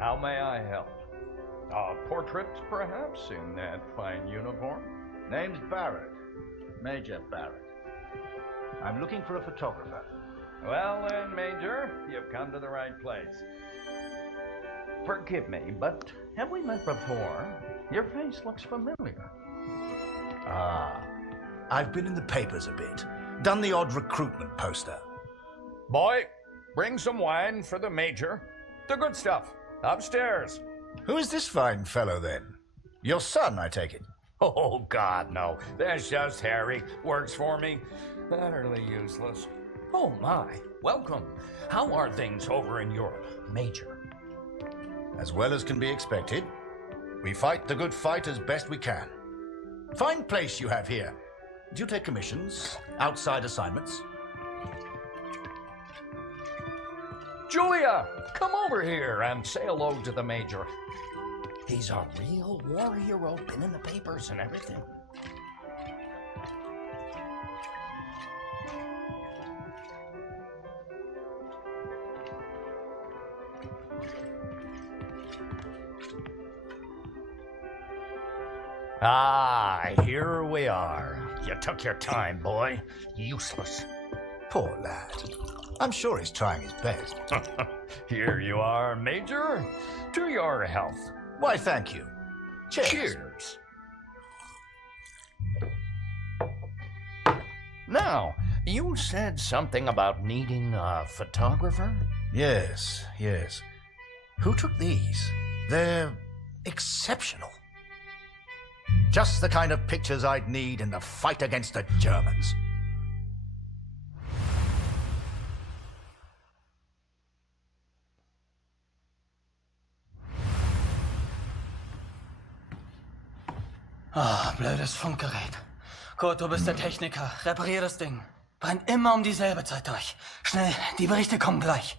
How may I help? A portrait, perhaps, in that fine uniform? Name's Barrett. Major Barrett. I'm looking for a photographer. Well then, Major, you've come to the right place. Forgive me, but have we met before? Your face looks familiar. Ah, I've been in the papers a bit. Done the odd recruitment poster. Boy, bring some wine for the Major. The good stuff. Upstairs. Who is this fine fellow, then? Your son, I take it? Oh, God, no. That's just Harry. Works for me. Utterly useless. Oh, my. Welcome. How are things over in Europe, Major? As well as can be expected. We fight the good fight as best we can. Fine place you have here. Do you take commissions? Outside assignments? Julia, come over here and say hello to the Major. He's a real war hero, been in the papers and everything. Ah, here we are. You took your time, boy. Useless. Poor lad. I'm sure he's trying his best. Here you are, Major. To your health. Why, thank you. Cheers. Cheers. Now, you said something about needing a photographer? Yes. Who took these? They're exceptional. Just the kind of pictures I'd need in the fight against the Germans. Ah, blödes Funkgerät. Kurt, du bist der Techniker. Reparier das Ding. Brennt immer um dieselbe Zeit durch. Schnell, die Berichte kommen gleich.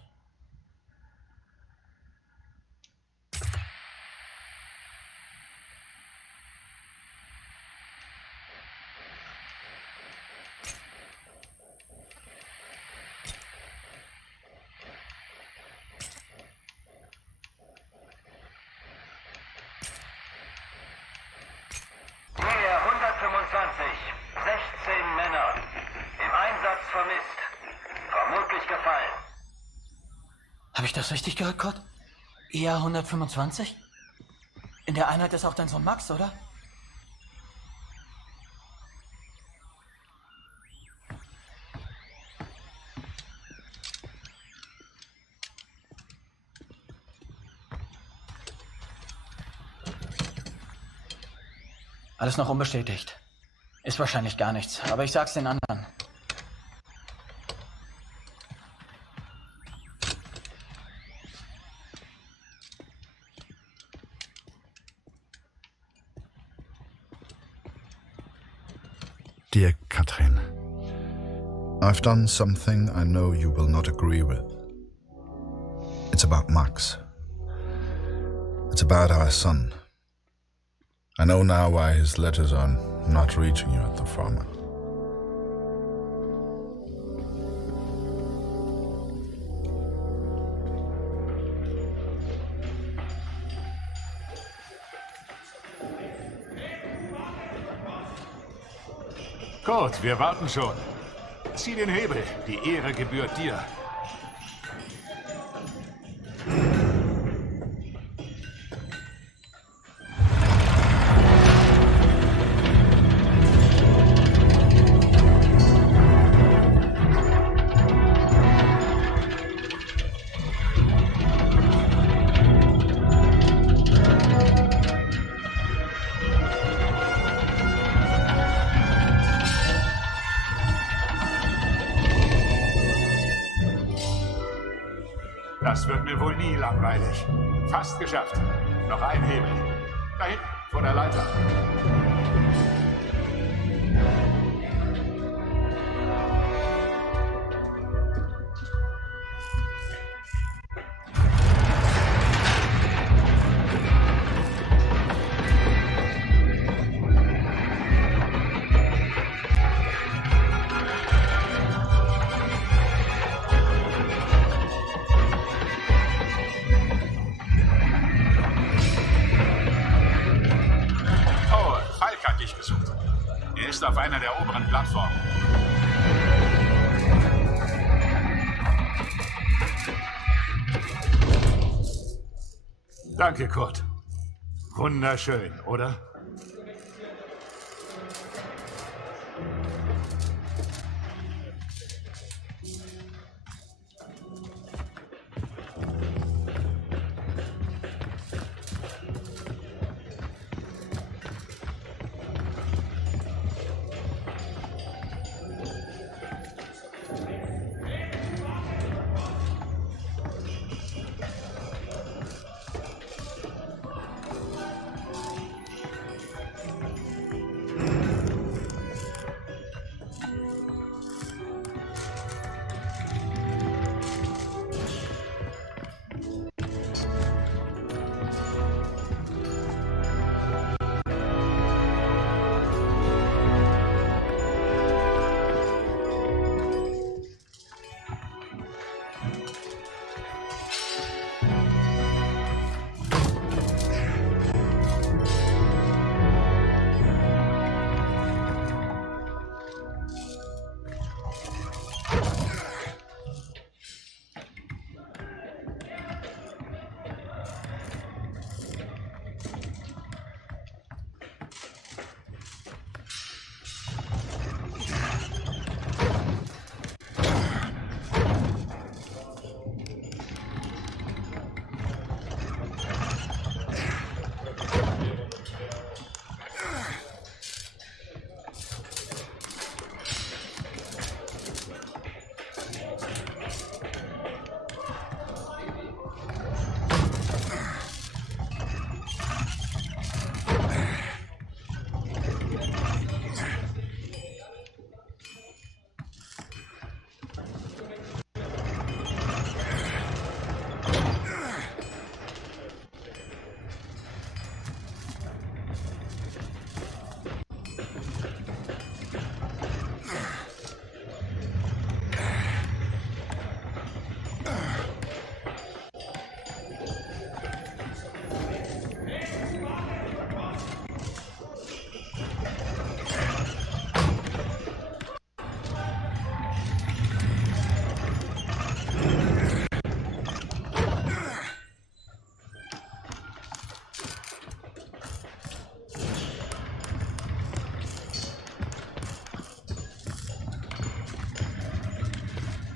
Hier 125, 16 Männer. Im Einsatz vermisst. Vermutlich gefallen. Habe ich das richtig gehört, Kurt? EA 125? In der Einheit ist auch dein Sohn Max, oder? Alles noch unbestätigt. Ist wahrscheinlich gar nichts, aber ich sag's den anderen. Dear Katrin, I've done something I know you will not agree with. It's about Max. It's about our son. I know now why his letters are not reaching you at the format. Kurt, wir warten schon. Zieh den Hebel. Die Ehre gebührt dir. Das wird mir wohl nie langweilig. Fast geschafft. Noch ein Hebel. Da hinten, vor der Leiter. dich gesucht. Er ist auf einer der oberen Plattformen. Danke, Kurt. Wunderschön, oder?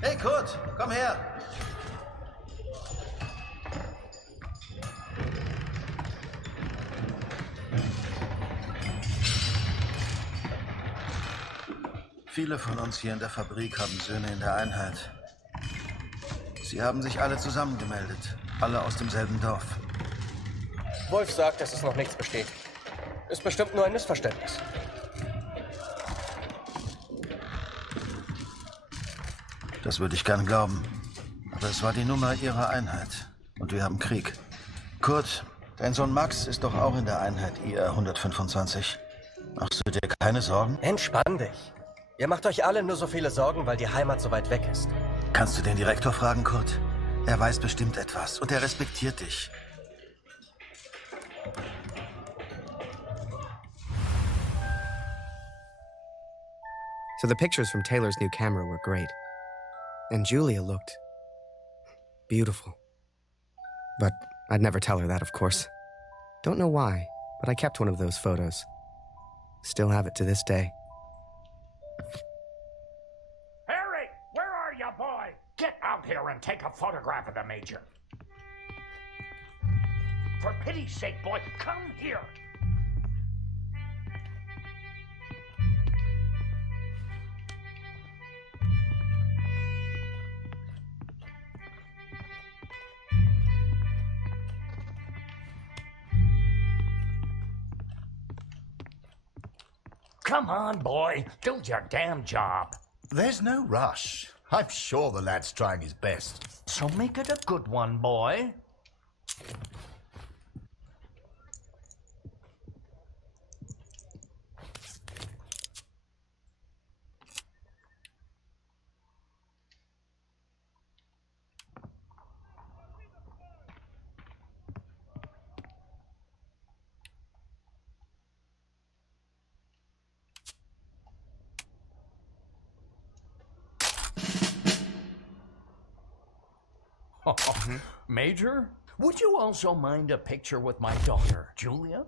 Hey Kurt, komm her! Viele von uns hier in der Fabrik haben Söhne in der Einheit. Sie haben sich alle zusammengemeldet. Alle aus demselben Dorf. Wolf sagt, dass es noch nichts besteht. Ist bestimmt nur ein Missverständnis. Das würde ich gern glauben. Aber es war die Nummer ihrer Einheit. Und wir haben Krieg. Kurt, dein Sohn Max ist doch auch in der Einheit IR 125. Machst du dir keine Sorgen? Entspann dich. Ihr macht euch alle nur so viele Sorgen, weil die Heimat so weit weg ist. Kannst du den Direktor fragen, Kurt? Er weiß bestimmt etwas und er respektiert dich. So the pictures from Taylor's new camera were great. And Julia looked beautiful. But I'd never tell her that, of course. Don't know why, but I kept one of those photos. Still have it to this day. Harry, where are you, boy? Get out here and take a photograph of the Major. For pity's sake, boy, come here. Come on, boy. Do your damn job. There's no rush. I'm sure the lad's trying his best. So make it a good one, boy. Major, would you also mind a picture with my daughter, Julia?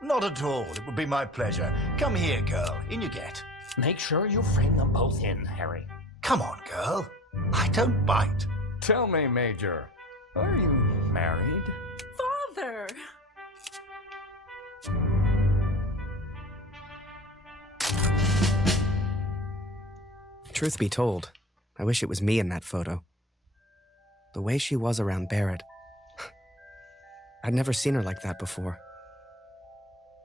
Not at all. It would be my pleasure. Come here, girl. In you get. Make sure you frame them both in, Harry. Come on, girl. I don't bite. Tell me, Major, are you married? Father! Truth be told, I wish it was me in that photo. The way she was around Barrett. I'd never seen her like that before.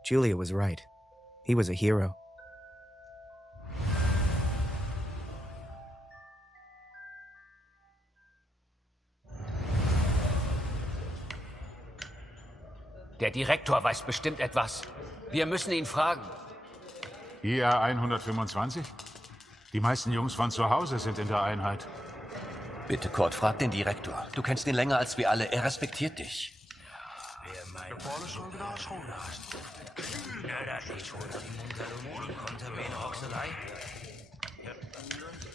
Julia was right. He was a hero. Der Direktor weiß bestimmt etwas. Wir müssen ihn fragen. IA 125? Die meisten Jungs von zu Hause sind in der Einheit. Bitte, Kurt, frag den Direktor. Du kennst ihn länger als wir alle. Er respektiert dich.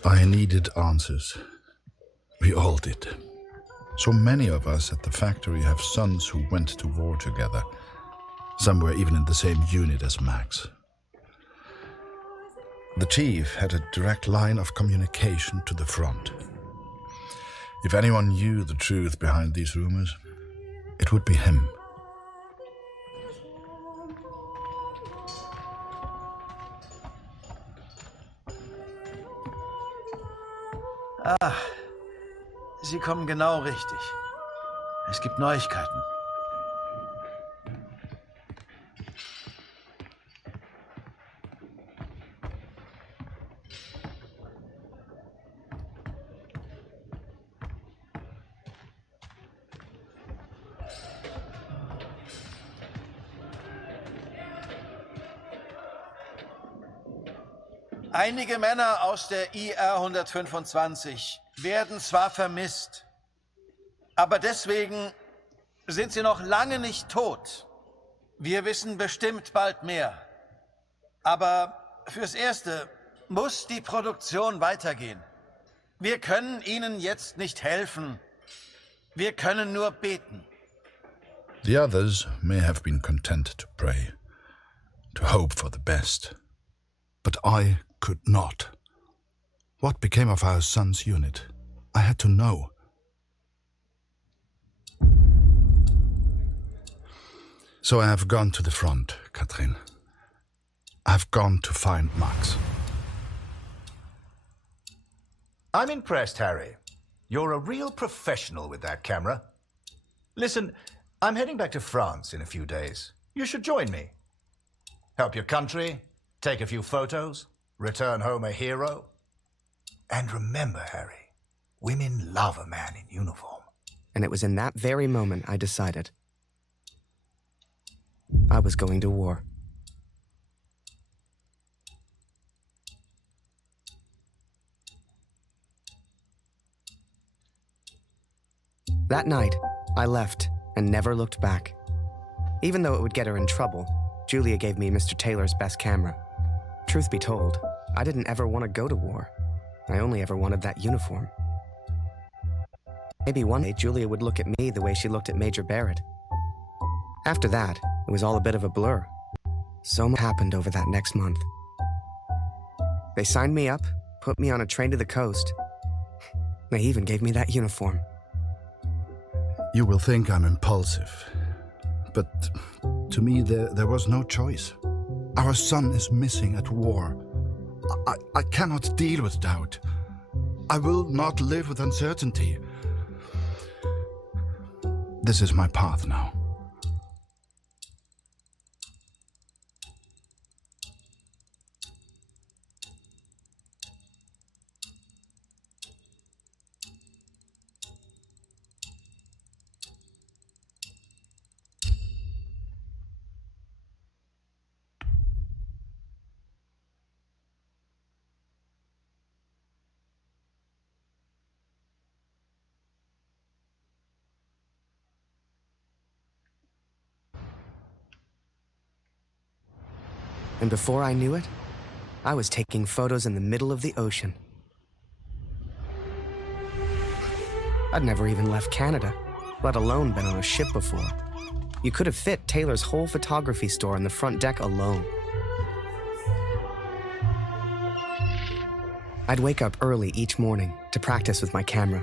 I needed answers. We all did. So many of us at the factory have sons who went to war together. Some were even in the same unit as Max. The chief had a direct line of communication to the front. If anyone knew the truth behind these rumors, it would be him. Ah, Sie kommen genau richtig. Es gibt Neuigkeiten. Einige Männer aus der IR 125 werden zwar vermisst, aber deswegen sind sie noch lange nicht tot. Wir wissen bestimmt bald mehr. Aber fürs Erste muss die Produktion weitergehen. Wir können ihnen jetzt nicht helfen. Wir können nur beten. The others may have been content to pray, to hope for the best. But I could not. What became of our son's unit? I had to know. So I have gone to the front, Katrin. I've gone to find Max. I'm impressed, Harry. You're a real professional with that camera. Listen, I'm heading back to France in a few days. You should join me. Help your country, take a few photos, return home a hero. And remember, Harry, women love a man in uniform. And it was in that very moment I decided I was going to war. That night, I left and never looked back. Even though it would get her in trouble, Julia gave me Mr. Taylor's best camera. Truth be told, I didn't ever want to go to war. I only ever wanted that uniform. Maybe one day Julia would look at me the way she looked at Major Barrett. After that, it was all a bit of a blur. So much happened over that next month. They signed me up, put me on a train to the coast. They even gave me that uniform. You will think I'm impulsive, but to me there was no choice. Our son is missing at war. I cannot deal with doubt. I will not live with uncertainty. This is my path now. And before I knew it, I was taking photos in the middle of the ocean. I'd never even left Canada, let alone been on a ship before. You could have fit Taylor's whole photography store on the front deck alone. I'd wake up early each morning to practice with my camera.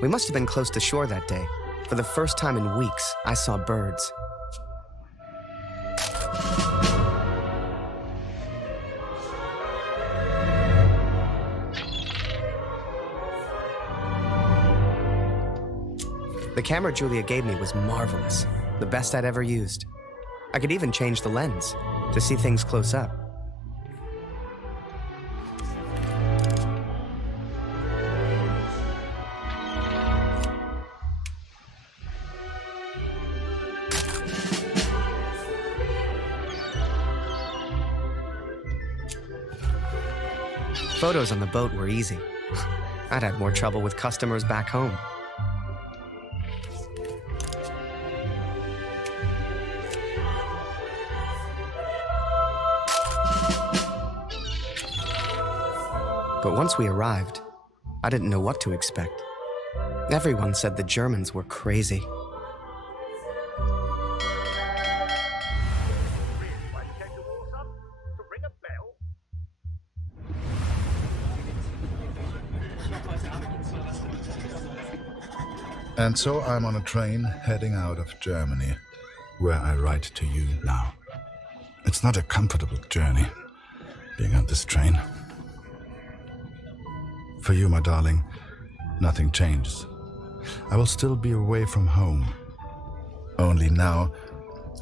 We must have been close to shore that day. For the first time in weeks, I saw birds. The camera Julia gave me was marvelous, the best I'd ever used. I could even change the lens to see things close up. Photos on the boat were easy. I'd had more trouble with customers back home. But once we arrived, I didn't know what to expect. Everyone said the Germans were crazy. And so I'm on a train heading out of Germany, where I write to you now. It's not a comfortable journey, being on this train. For you, my darling, nothing changes. I will still be away from home. Only now,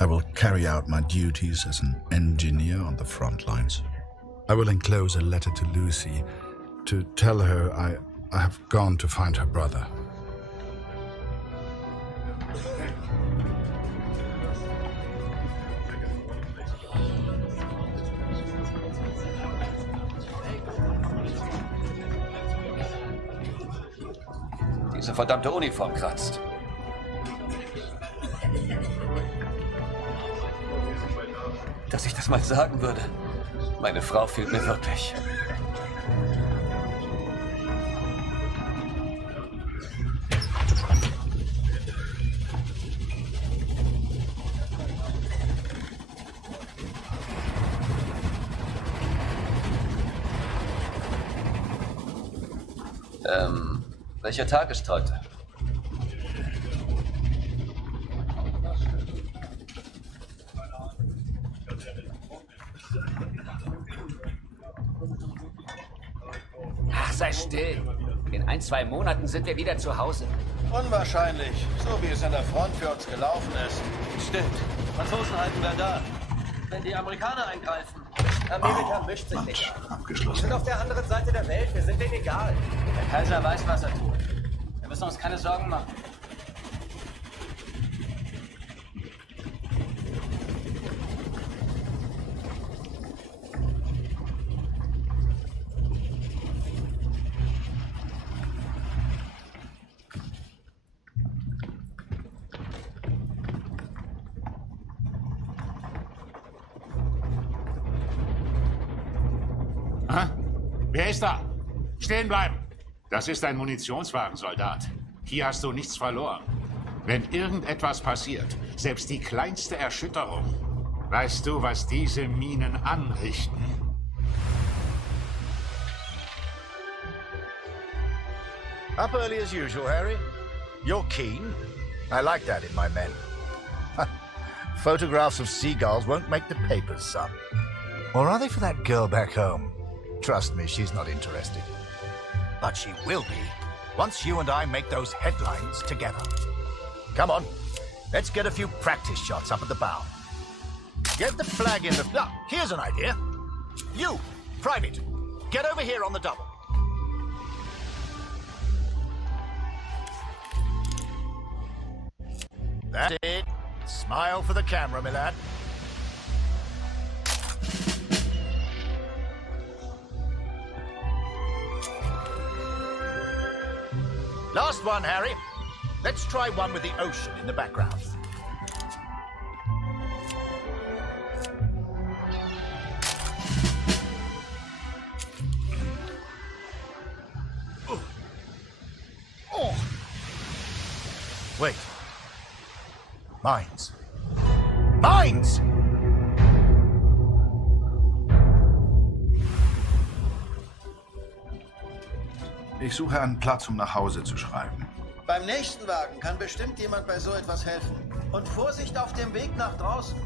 I will carry out my duties as an engineer on the front lines. I will enclose a letter to Lucy to tell her I have gone to find her brother. Diese verdammte Uniform kratzt. Dass ich das mal sagen würde. Meine Frau fehlt mir wirklich. Welcher Tag ist heute? Ach, sei still. In 1-2 Monaten sind wir wieder zu Hause. Unwahrscheinlich, so wie es an der Front für uns gelaufen ist. Stimmt. Franzosen halten wir da. Wenn die Amerikaner eingreifen. Amerika mischt sich nicht. Wir sind auf der anderen Seite der Welt. Wir sind denen egal. Der Kaiser weiß, was er tut. Wir müssen uns keine Sorgen machen. Wer ist da? Stehen bleiben! Das ist ein Munitionswagen, Soldat. Hier hast du nichts verloren. Wenn irgendetwas passiert, selbst die kleinste Erschütterung, weißt du, was diese Minen anrichten? Up early as usual, Harry. You're keen. I like that in my men. Photographs of seagulls won't make the papers, son. Or are they for that girl back home? Trust me, she's not interested. But she will be, once you and I make those headlines together. Come on, let's get a few practice shots up at the bow. Get the flag in the... Ah, here's an idea. You, Private, get over here on the double. That's it. Smile for the camera, my lad. Last one, Harry. Let's try one with the ocean in the background. Mines. Mines! Ich suche einen Platz, um nach Hause zu schreiben. Beim nächsten Wagen kann bestimmt jemand bei so etwas helfen. Und Vorsicht auf dem Weg nach draußen.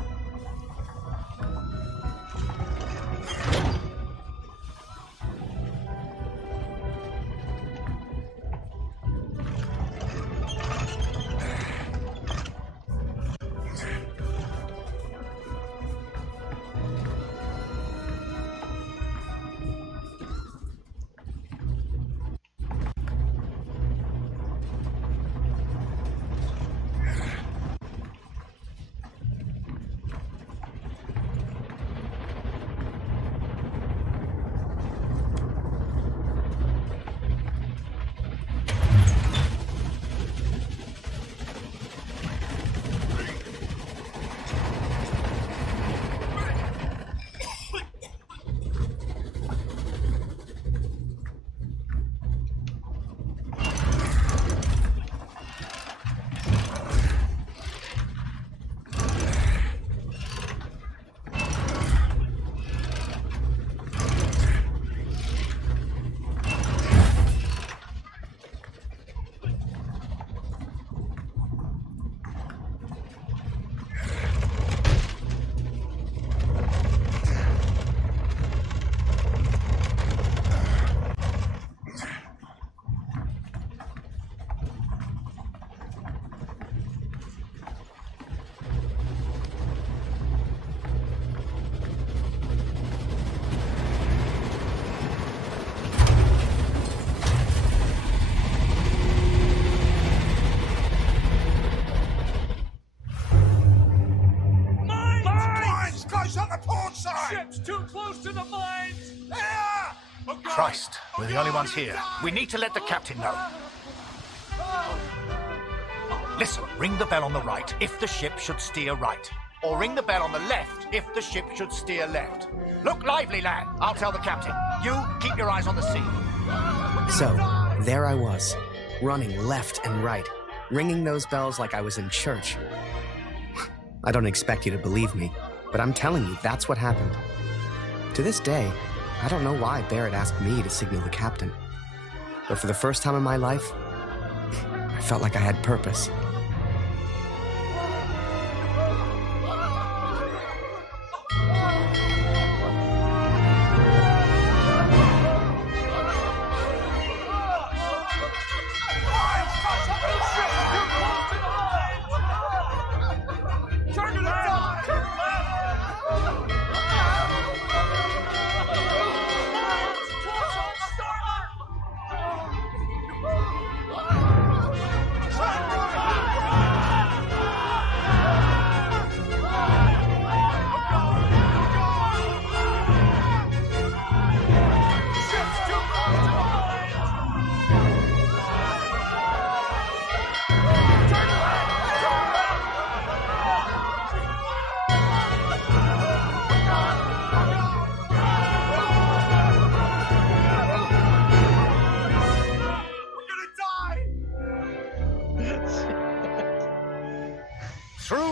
Christ, we're the only ones here. We need to let the captain know. Listen, ring the bell on the right if the ship should steer right. Or ring the bell on the left if the ship should steer left. Look lively, lad. I'll tell the captain. You, keep your eyes on the sea. So, there I was, running left and right, ringing those bells like I was in church. I don't expect you to believe me, but I'm telling you, that's what happened. To this day, I don't know why Barrett asked me to signal the captain. But for the first time in my life, I felt like I had purpose.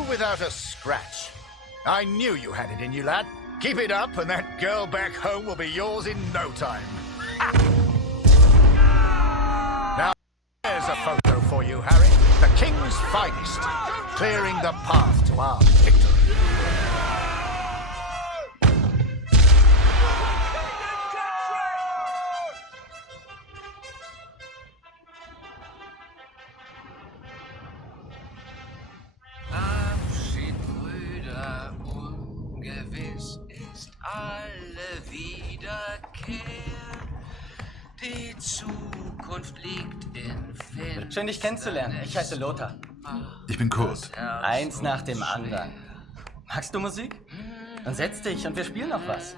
Without a scratch. I knew you had it in you, lad. Keep it up and that girl back home will be yours in no time. Ha! Now, there's a photo for you, Harry. The King's finest. Clearing the path to our victory. Die Zukunft liegt in Finsternis. Schön, dich kennenzulernen. Ich heiße Lothar. Ich bin Kurt. Eins nach dem anderen. Magst du Musik? Dann setz dich und wir spielen noch was.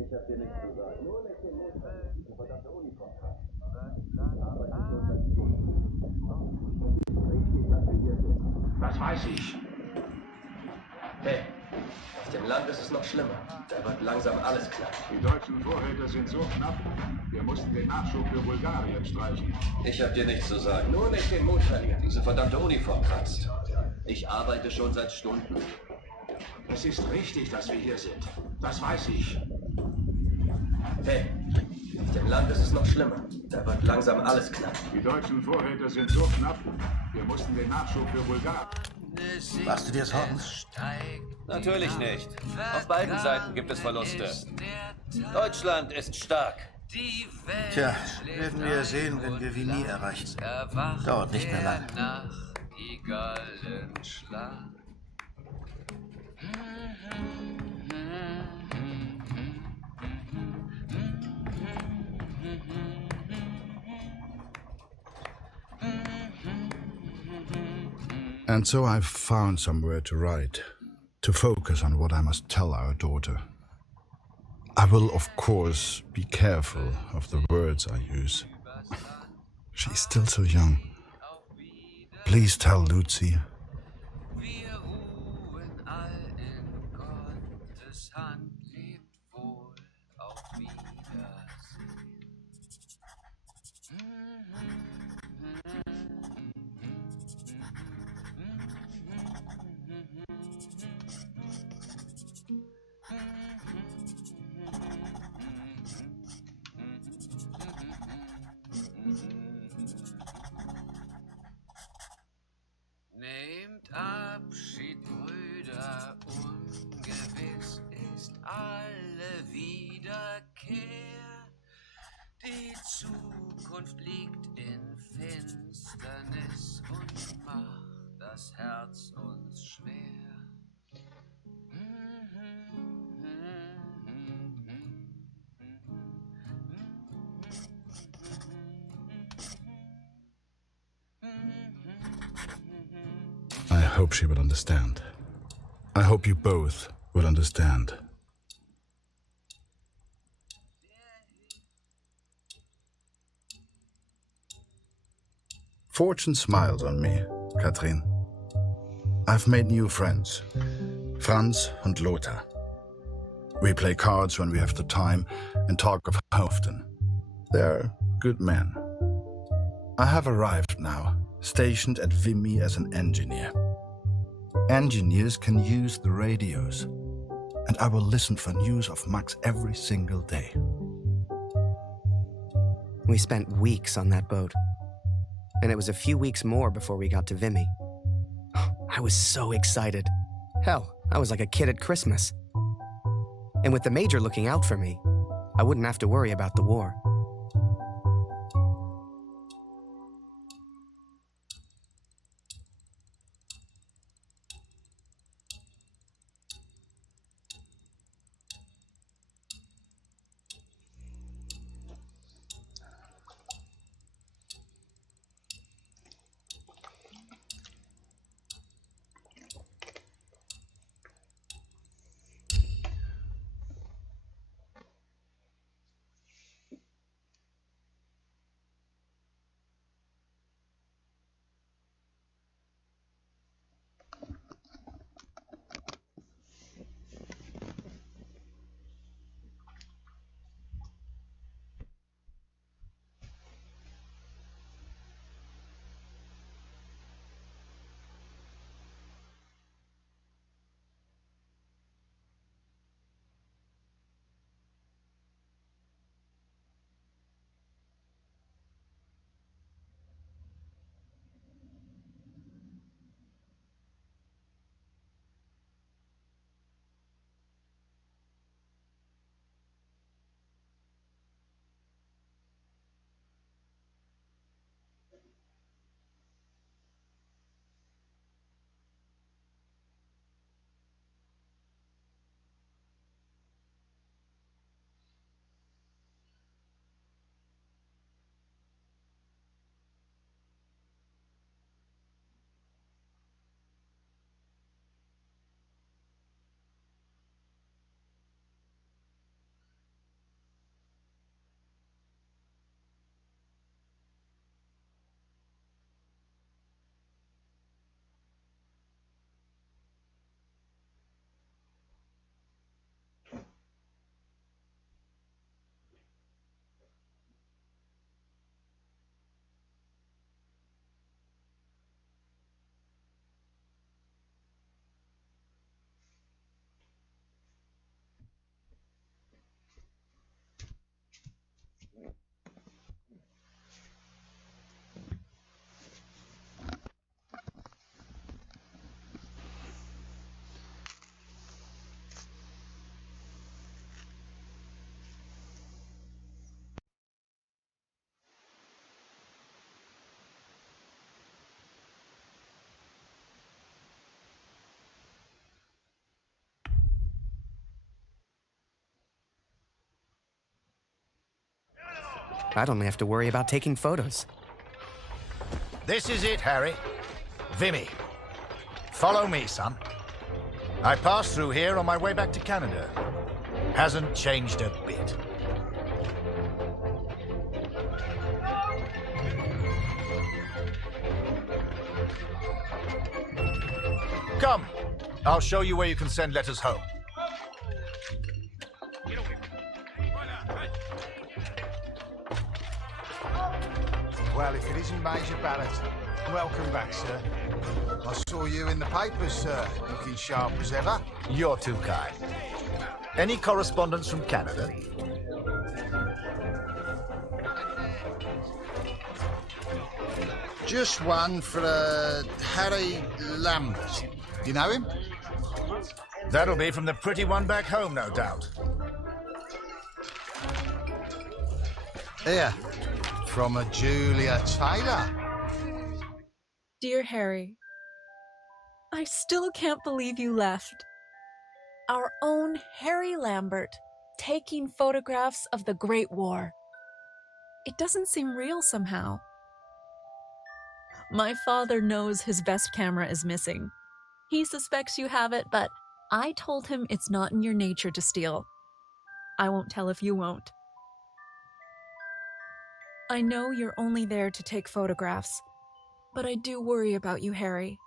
Ich hab dir nichts zu sagen. Nur nicht den Motor. Diese verdammte Uniform. Aber ich muss das tun. Richtig, dass wir hier sind. Das weiß ich. Hey, auf dem Land ist es noch schlimmer. Da wird langsam alles knapp. Die deutschen Vorräte sind so knapp, wir mussten den Nachschub für Bulgarien streichen. Ich hab dir nichts zu sagen. Nur nicht den Mut verlieren. Diese verdammte Uniform kratzt. Ich arbeite schon seit Stunden. Es ist richtig, dass wir hier sind. Das weiß ich. Hey, auf dem Land ist es noch schlimmer. Da wird langsam alles knapp. Die deutschen Vorräte sind so knapp, wir mussten den Nachschub für Bulgarien. Machst du dir Sorgen? Natürlich nicht. Auf beiden Seiten gibt es Verluste. Deutschland ist stark. Tja, werden wir sehen, wenn wir Vigny erreichen. Dauert nicht mehr lange. And so I've found somewhere to write, to focus on what I must tell our daughter. I will, of course, be careful of the words I use. She's still so young. Please tell Lucy. Nehmt Abschied, Brüder, ungewiss ist alle Wiederkehr. Die Zukunft liegt in Finsternis und macht das Herz uns schwer. I hope she will understand. I hope you both will understand. Fortune smiles on me, Katrin. I've made new friends, Franz and Lothar. We play cards when we have the time and talk of often. They're good men. I have arrived now, stationed at Vimy as an engineer. Engineers can use the radios, and I will listen for news of Max every single day. We spent weeks on that boat, and it was a few weeks more before we got to Vimy. I was so excited. Hell, I was like a kid at Christmas. And with the Major looking out for me, I wouldn't have to worry about the war. I'd only have to worry about taking photos. This is it, Harry. Vimy. Follow me, son. I passed through here on my way back to Canada. Hasn't changed a bit. Come. I'll show you where you can send letters home. Well, if it isn't Major Barrett, welcome back, sir. I saw you in the papers, sir, looking sharp as ever. You're too kind. Any correspondence from Canada? Just one for Harry Lambert. You know him? That'll be from the pretty one back home, no doubt. Here, from a Julia Taylor. Dear Harry, I still can't believe you left. Our own Harry Lambert, taking photographs of the Great War. It doesn't seem real somehow. My father knows his best camera is missing. He suspects you have it, but I told him it's not in your nature to steal. I won't tell if you won't. I know you're only there to take photographs, but I do worry about you, Harry.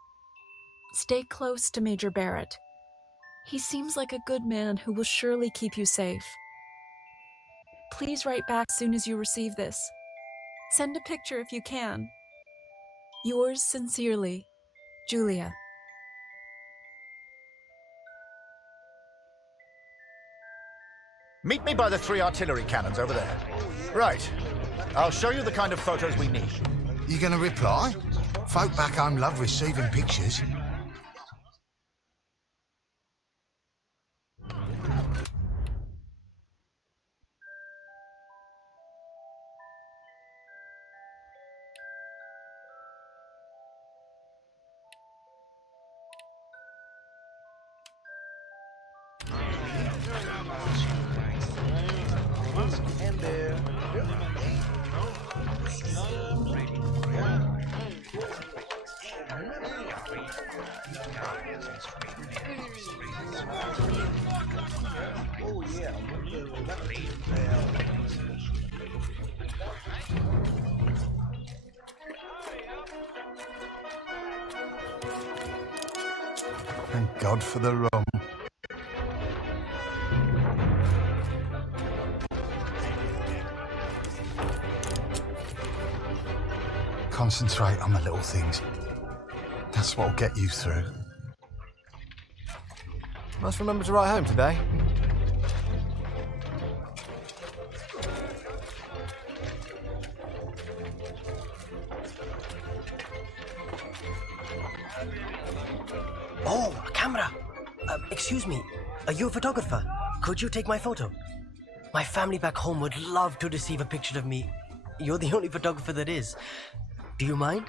Stay close to Major Barrett. He seems like a good man who will surely keep you safe. Please write back soon as you receive this. Send a picture if you can. Yours sincerely, Julia. Meet me by the 3 artillery cannons over there. Right. I'll show you the kind of photos we need. You gonna reply? Folk back home love receiving pictures. Thank God for the rum. Concentrate on the little things. That's what'll get you through. Must remember to write home today. Oh, a camera! Excuse me, are you a photographer? Could you take my photo? My family back home would love to receive a picture of me. You're the only photographer that is. Do you mind?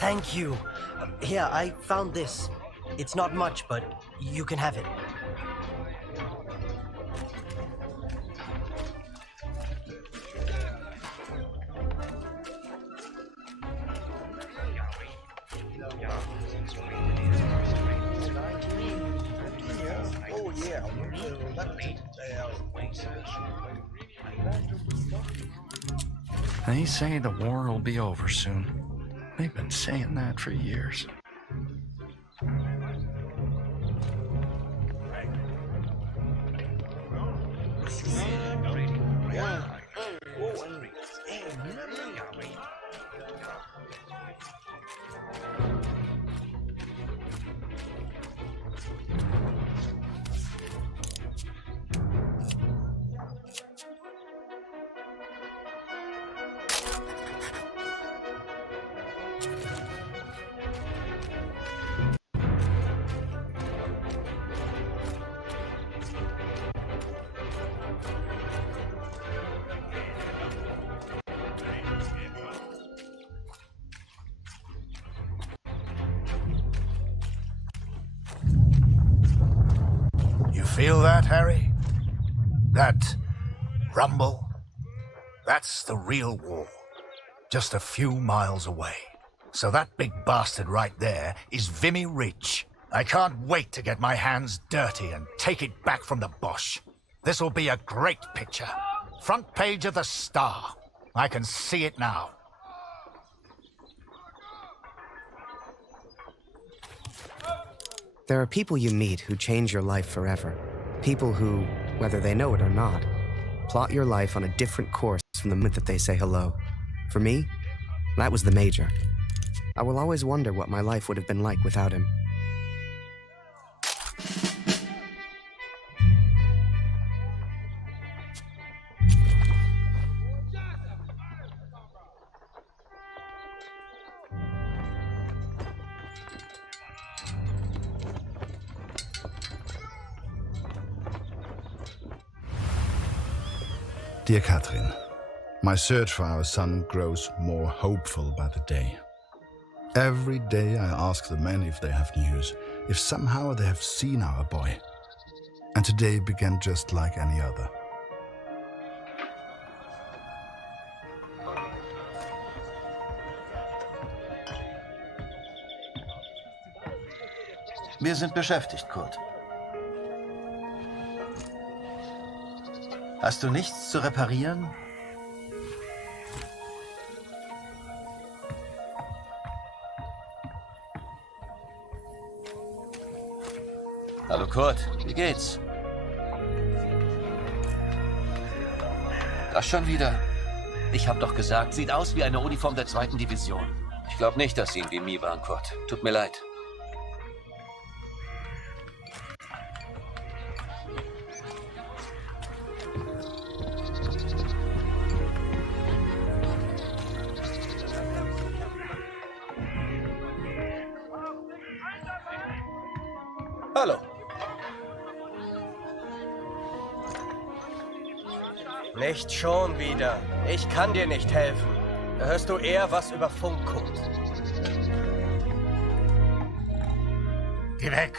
Thank you. Here, I found this. It's not much, but you can have it. They say the war will be over soon. They've been saying that for years. Feel that, Harry? That rumble? That's the real war. Just a few miles away. So that big bastard right there is Vimy Ridge. I can't wait to get my hands dirty and take it back from the Bosch. This'll be a great picture. Front page of the Star. I can see it now. There are people you meet who change your life forever. People who, whether they know it or not, plot your life on a different course from the moment that they say hello. For me, that was the Major. I will always wonder what my life would have been like without him. Dear Catherine, my search for our son grows more hopeful by the day. Every day I ask the men if they have news, if somehow they have seen our boy. And today began just like any other. Wir sind beschäftigt, Kurt. Hast du nichts zu reparieren? Hallo Kurt, wie geht's? Das schon wieder? Ich hab doch gesagt, sieht aus wie eine Uniform der 2. Division. Ich glaube nicht, dass sie in Vimy waren, Kurt. Tut mir leid. Hallo. Nicht schon wieder. Ich kann dir nicht helfen. Da hörst du eher was über Funk kommt. Geh weg!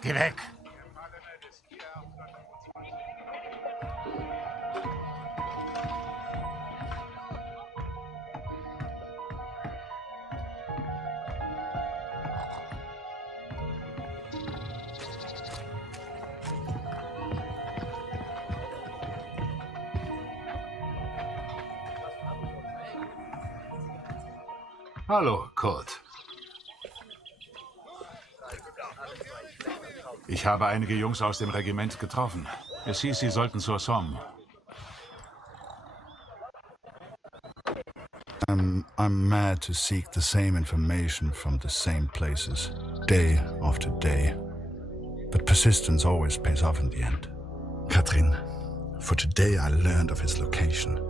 Geh weg! Hallo, Kurt. Ich habe einige Jungs aus dem Regiment getroffen. Es hieß, sie sollten zur Somme. I'm mad to seek the same information from the same places, day after day. But persistence always pays off in the end. Katrin, for today I learned of his location.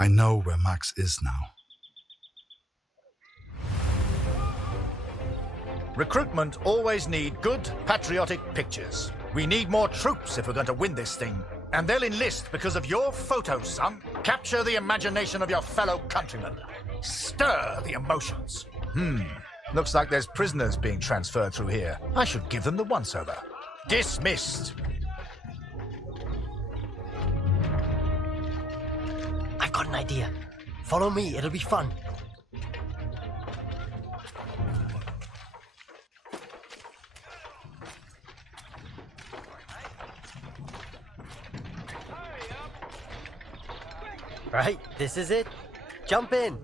I know where Max is now. Recruitment always need good, patriotic pictures. We need more troops if we're going to win this thing. And they'll enlist because of your photos, son. Capture the imagination of your fellow countrymen. Stir the emotions. Looks like there's prisoners being transferred through here. I should give them the once-over. Dismissed. I've got an idea. Follow me, it'll be fun. Right, this is it. Jump in.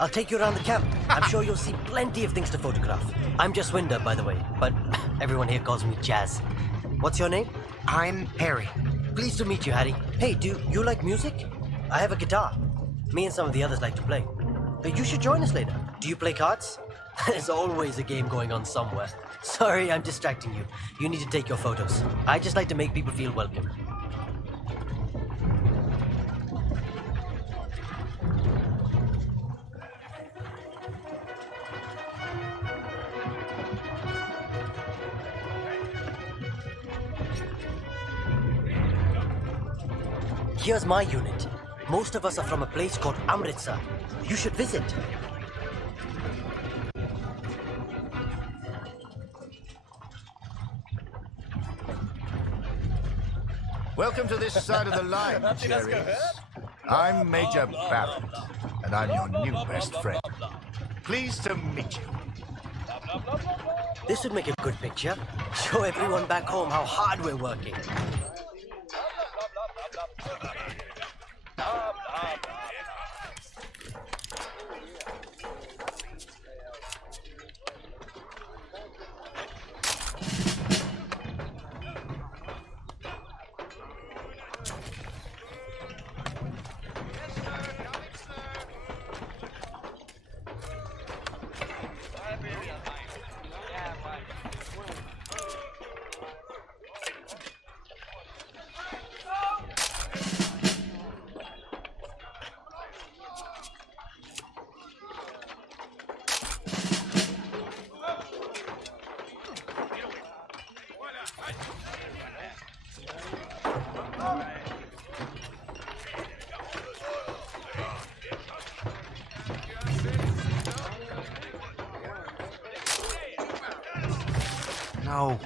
I'll take you around the camp. I'm sure you'll see plenty of things to photograph. I'm just Winder, by the way, but everyone here calls me Jazz. What's your name? I'm Harry. Pleased to meet you, Harry. Hey, do you like music? I have a guitar. Me and some of the others like to play. But you should join us later. Do you play cards? There's always a game going on somewhere. Sorry, I'm distracting you. You need to take your photos. I just like to make people feel welcome. Here's my unit. Most of us are from a place called Amritsar. You should visit. Welcome to this side of the line, Cherries. I'm Major Barrett, and I'm your new best friend. Pleased to meet you. This would make a good picture. Show everyone back home how hard we're working. No.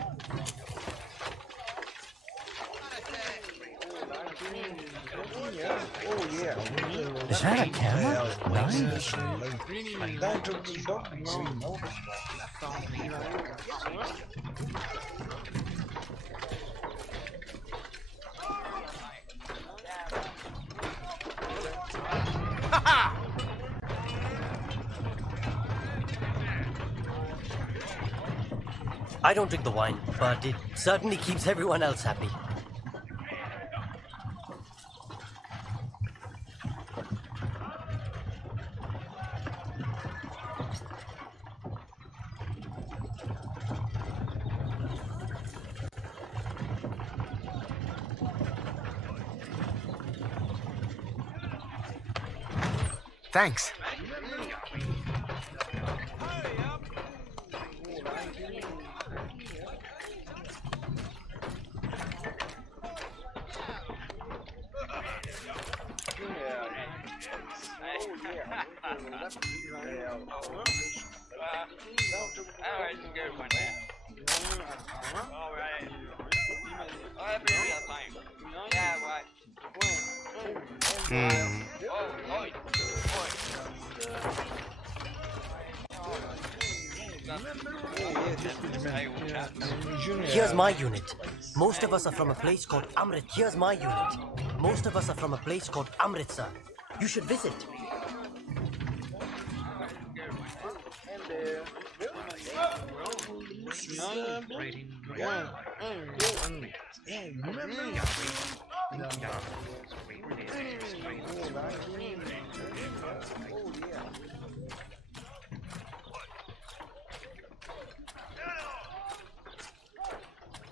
Is that a camera? Nice. I don't drink the wine, but it certainly keeps everyone else happy. Thanks. Here's my unit. Most of us are from a place called Amrit. Here's my unit. Most of us are from a place called Amritsar. You should visit.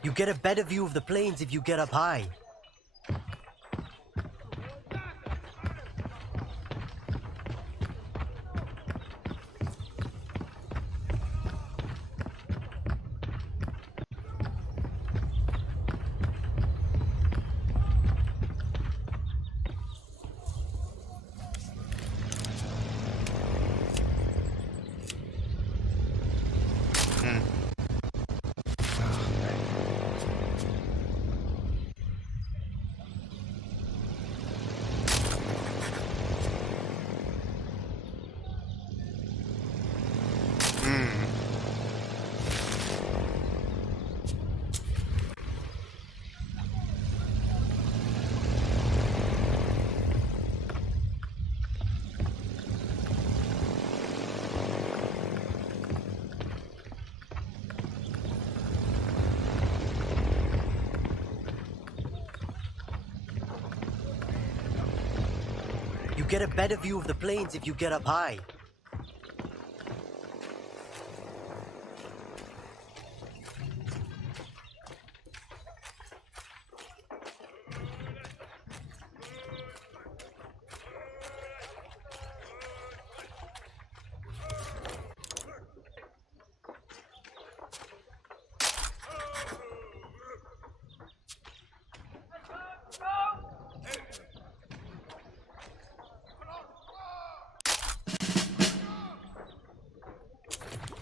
You get a better view of the plains if you get up high. get a better view of the planes if you get up high.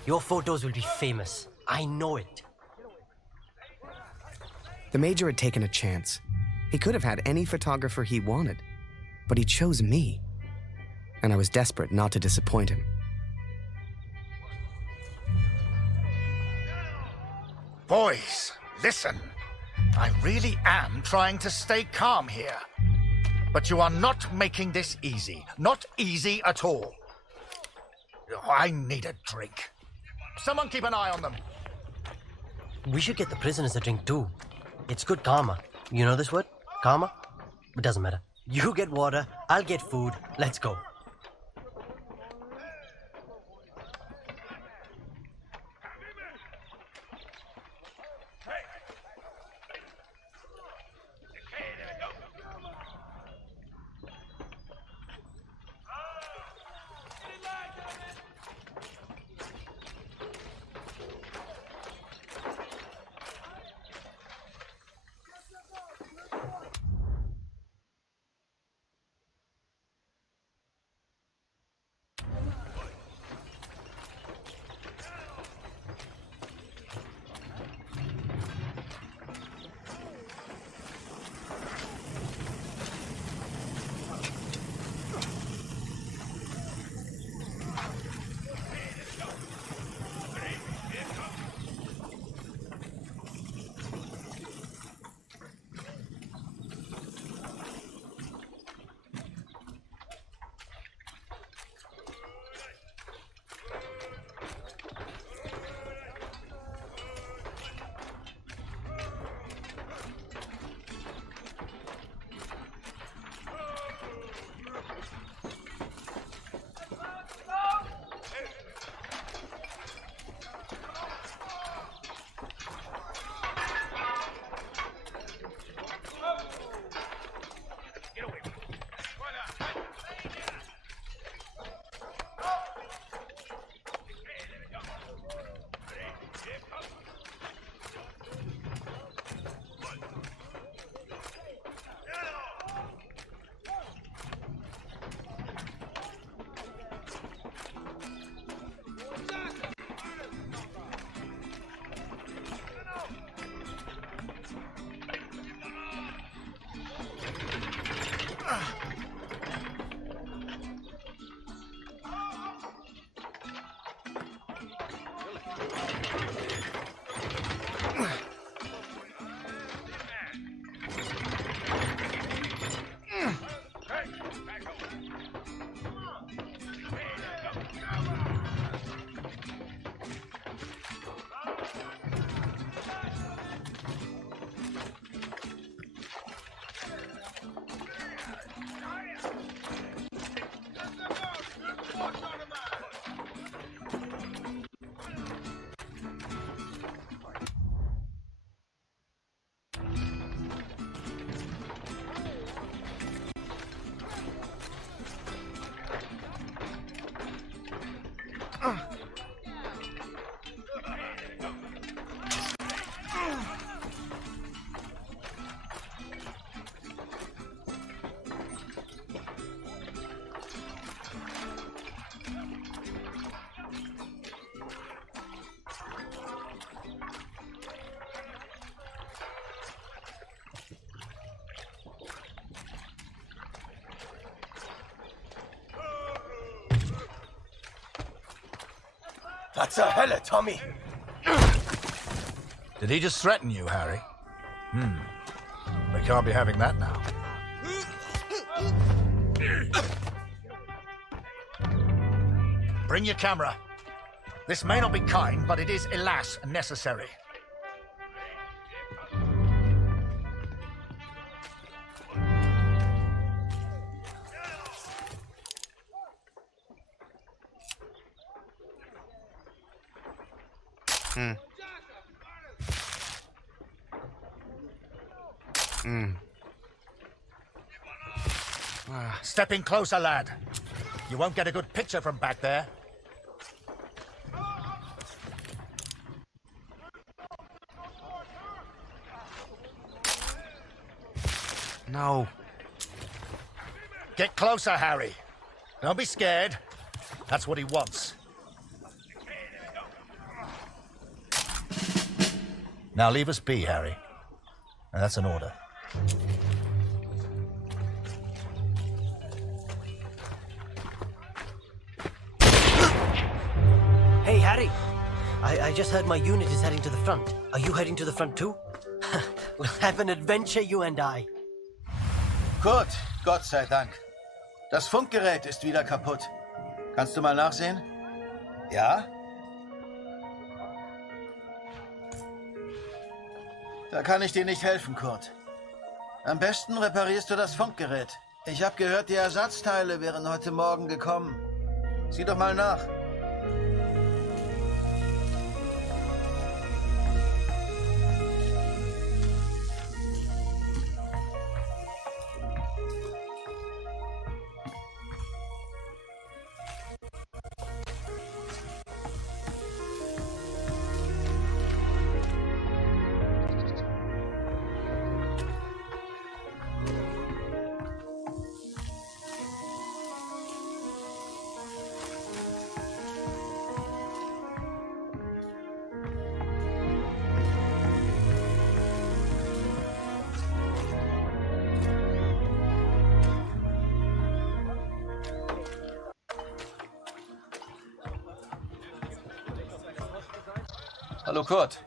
Your photos will be famous. I know it. The Major had taken a chance. He could have had any photographer he wanted, but he chose me. And I was desperate not to disappoint him. Boys, listen. I really am trying to stay calm here. But you are not making this easy. Not easy at all. I need a drink. Someone keep an eye on them. We should get the prisoners a drink too. It's good karma. You know this word? Karma? It doesn't matter. You get water, I'll get food. Let's go. Was zur Hölle, Tommy? Did he just threaten you, Harry? We can't be having that now. Bring your camera. This may not be kind, but it is, alas, necessary. Step in closer, lad. You won't get a good picture from back there. No. Get closer, Harry. Don't be scared. That's what he wants. Now leave us be, Harry. And that's an order. Hey, Harry. I just heard my unit is heading to the front. Are you heading to the front too? We'll have an adventure, you and I. Kurt, Gott sei Dank. Das Funkgerät ist wieder kaputt. Kannst du mal nachsehen? Ja? Da kann ich dir nicht helfen, Kurt. Am besten reparierst du das Funkgerät. Ich habe gehört, die Ersatzteile wären heute Morgen gekommen. Sieh doch mal nach. Hallo Kurt.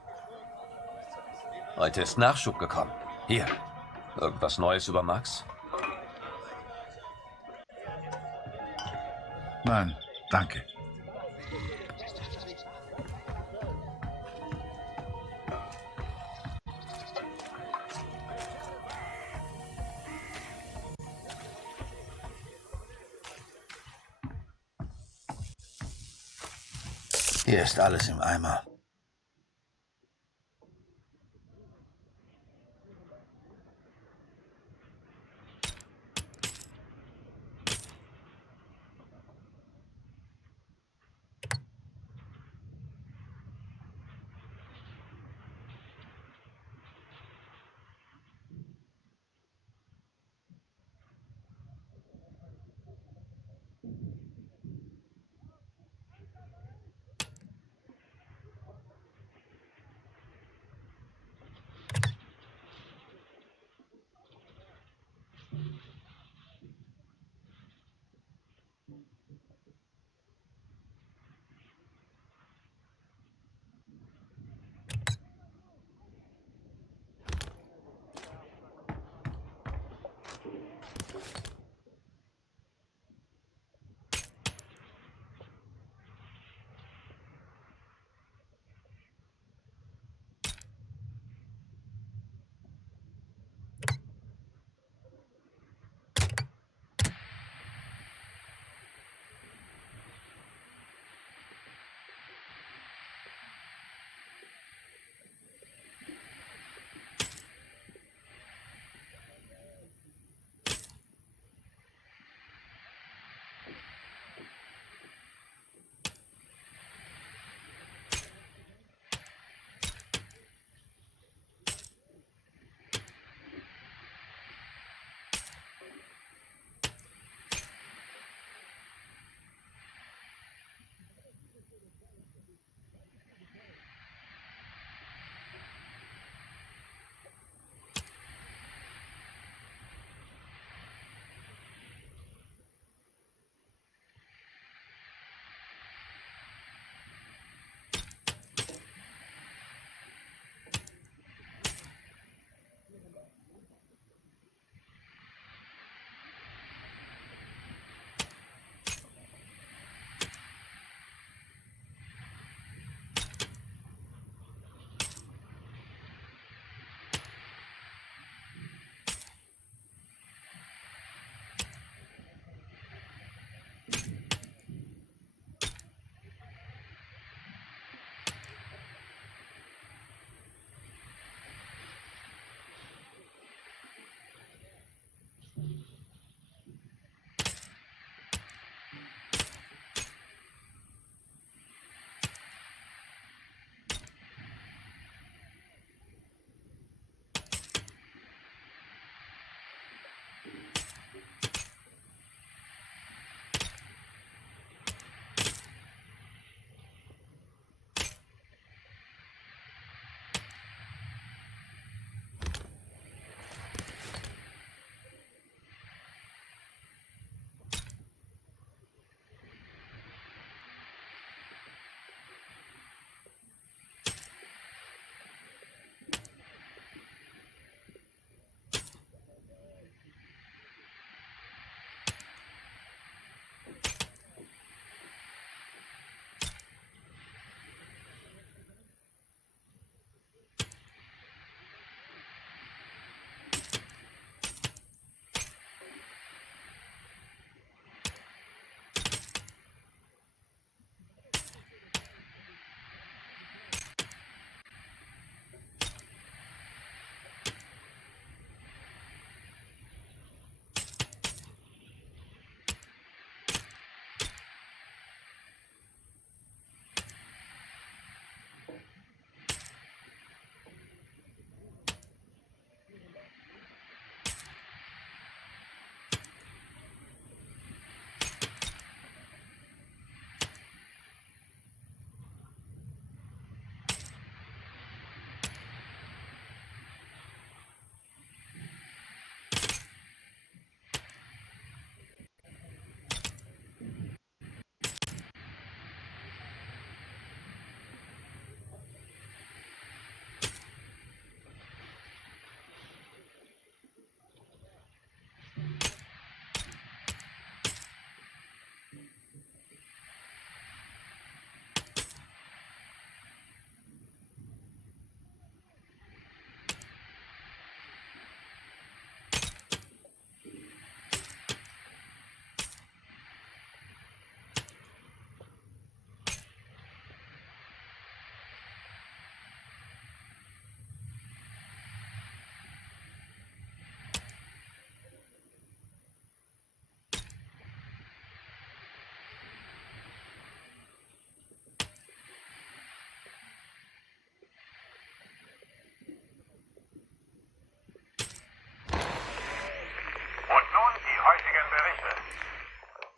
Heute ist Nachschub gekommen. Hier. Irgendwas Neues über Max? Nein, danke. Hier ist alles im Eimer.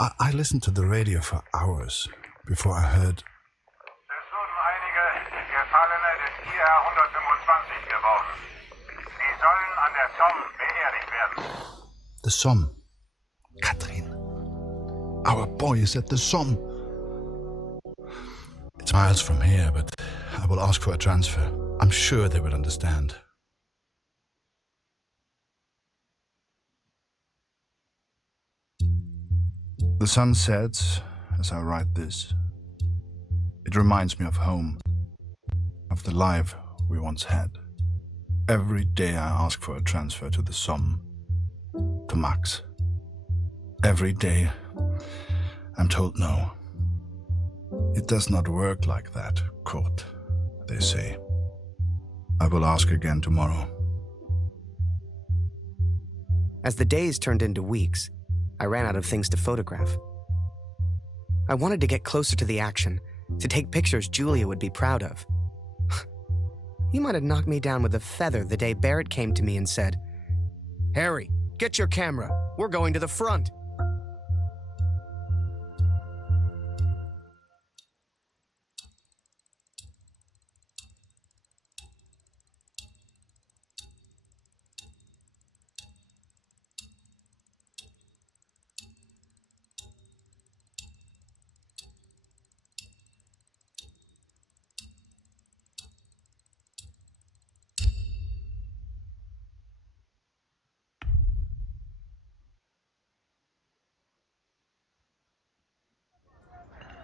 I listened to the radio for hours before I heard. Es wurden einige Gefallene des IR 125 geborgen. Sie sollen an der Somme beerdigt werden. The Somme. Katrin. Our boy is at the Somme. It's miles from here, but I will ask for a transfer. I'm sure they will understand. The sun sets as I write this. It reminds me of home, of the life we once had. Every day I ask for a transfer to the Somme, to Max. Every day I'm told no. It does not work like that, Kurt, they say. I will ask again tomorrow. As the days turned into weeks, I ran out of things to photograph. I wanted to get closer to the action, to take pictures Julia would be proud of. You might have knocked me down with a feather the day Barrett came to me and said, "Harry, get your camera. We're going to the front."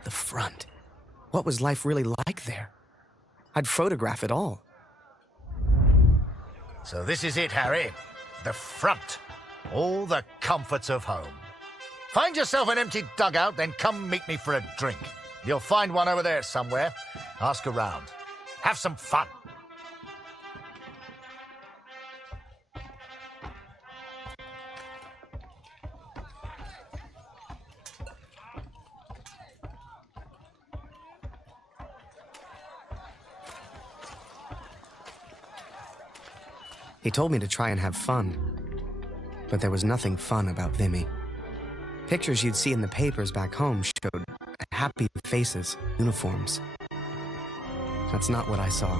The front. What was life really like there? I'd photograph it all. So this is it, Harry. The front. All the comforts of home. Find yourself an empty dugout, then come meet me for a drink. You'll find one over there somewhere. Ask around. Have some fun. He told me to try and have fun, but there was nothing fun about Vimy. Pictures you'd see in the papers back home showed happy faces, uniforms. That's not what I saw.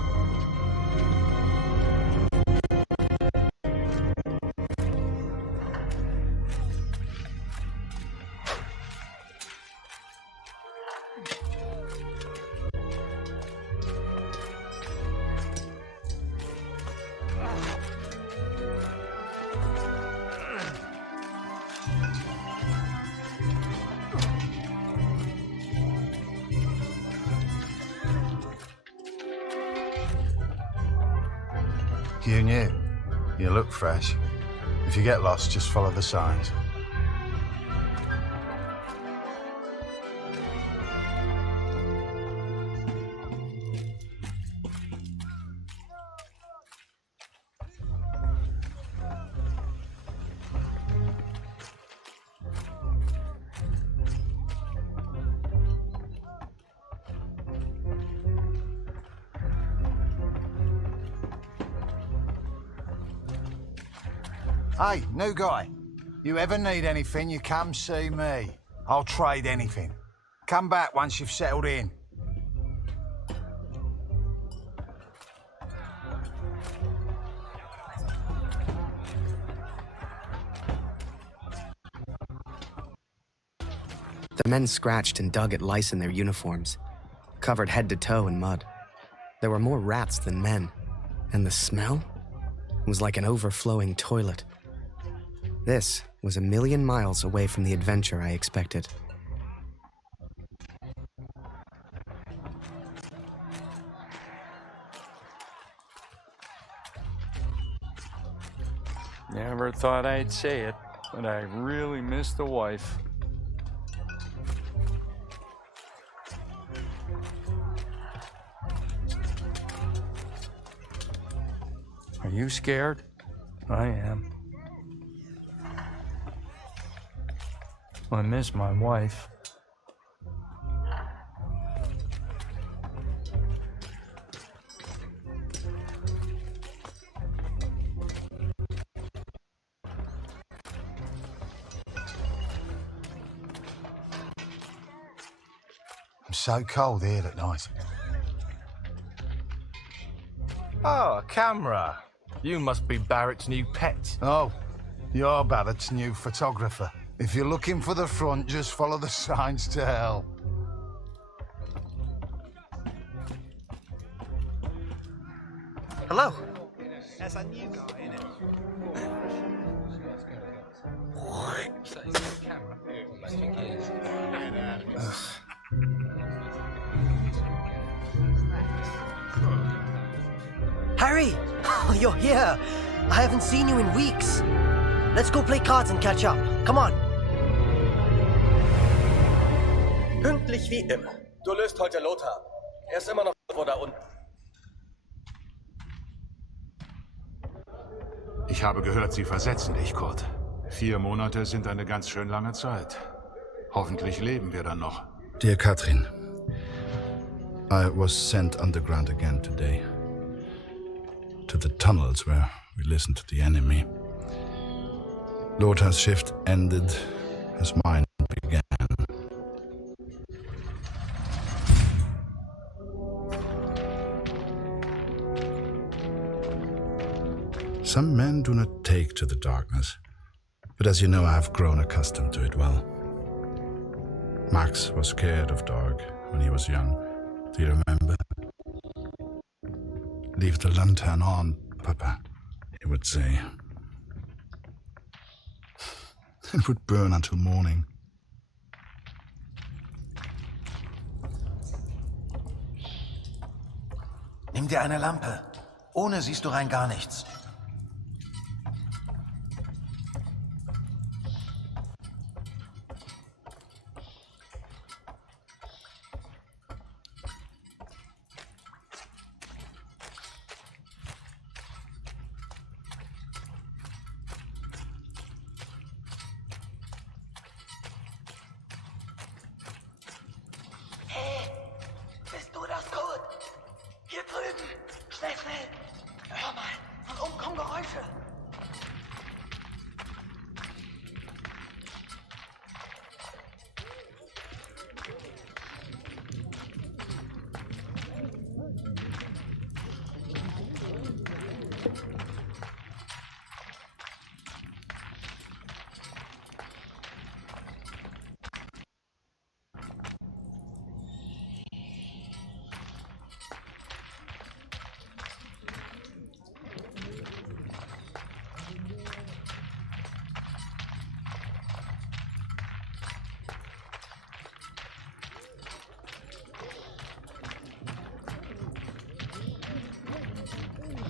You new. You look fresh. If you get lost, just follow the signs. Hey, new guy. You ever need anything, you come see me. I'll trade anything. Come back once you've settled in. The men scratched and dug at lice in their uniforms, covered head to toe in mud. There were more rats than men, and the smell was like an overflowing toilet. This was a million miles away from the adventure I expected. Never thought I'd say it, but I really miss the wife. Are you scared? I am. I miss my wife. so cold here at night. Oh, a camera. You must be Barrett's new pet. Oh, you're Barrett's new photographer. If you're looking for the front, just follow the signs to hell. Hello. That's a new guy, isn't it? Harry! Oh, you're here. I haven't seen you in weeks. Let's go play cards and catch up. Come on. Pünktlich wie immer. Du löst heute Lothar. Er ist immer noch da unten. Ich habe gehört, Sie versetzen dich, Kurt. 4 Monate sind eine ganz schön lange Zeit. Hoffentlich leben wir dann noch. Dear Katrin, I was sent underground again today. To the tunnels where we listened to the enemy. Lothar's shift ended as mine began. Some men do not take to the darkness, but as you know, I have grown accustomed to it well. Max was scared of dark when he was young. Do you remember? Leave the lantern on, Papa, he would say. It would burn until morning. Nimm dir eine Lampe. Ohne siehst du rein gar nichts.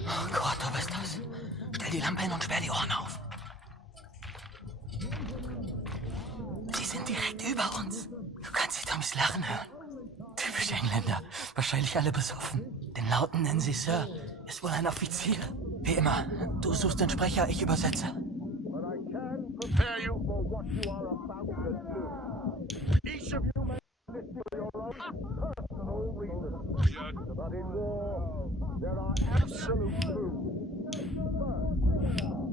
Oh Gott, du bist das. Stell die Lampe hin und sperr die Ohren auf. Die sind direkt über uns. Du kannst die Tommys lachen hören. Typisch Engländer. Wahrscheinlich alle besoffen. Den Lauten nennen sie Sir. Ist wohl ein Offizier. Wie immer. Du suchst den Sprecher, ich übersetze. Prepare you for what you are about to do. Each of you may listen to your own personal reasons. But in war, there are absolute truths.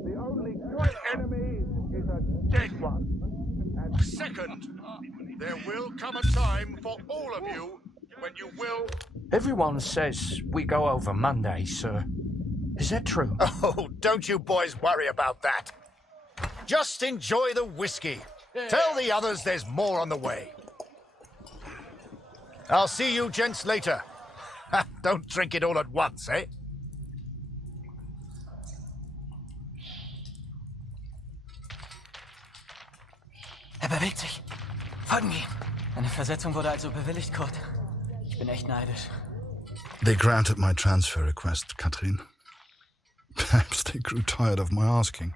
The only great enemy is a dead one. And second, there will come a time for all of you when you will... Everyone says we go over Monday, sir. Is that true? Oh, don't you boys worry about that. Just enjoy the whiskey. Tell the others there's more on the way. I'll see you gents later. Don't drink it all at once, eh? Bewegt sich. Folgen ihm. Eine Versetzung wurde also bewilligt, Kurt. Ich bin echt neidisch. They granted my transfer request, Katrin. Perhaps they grew tired of my asking.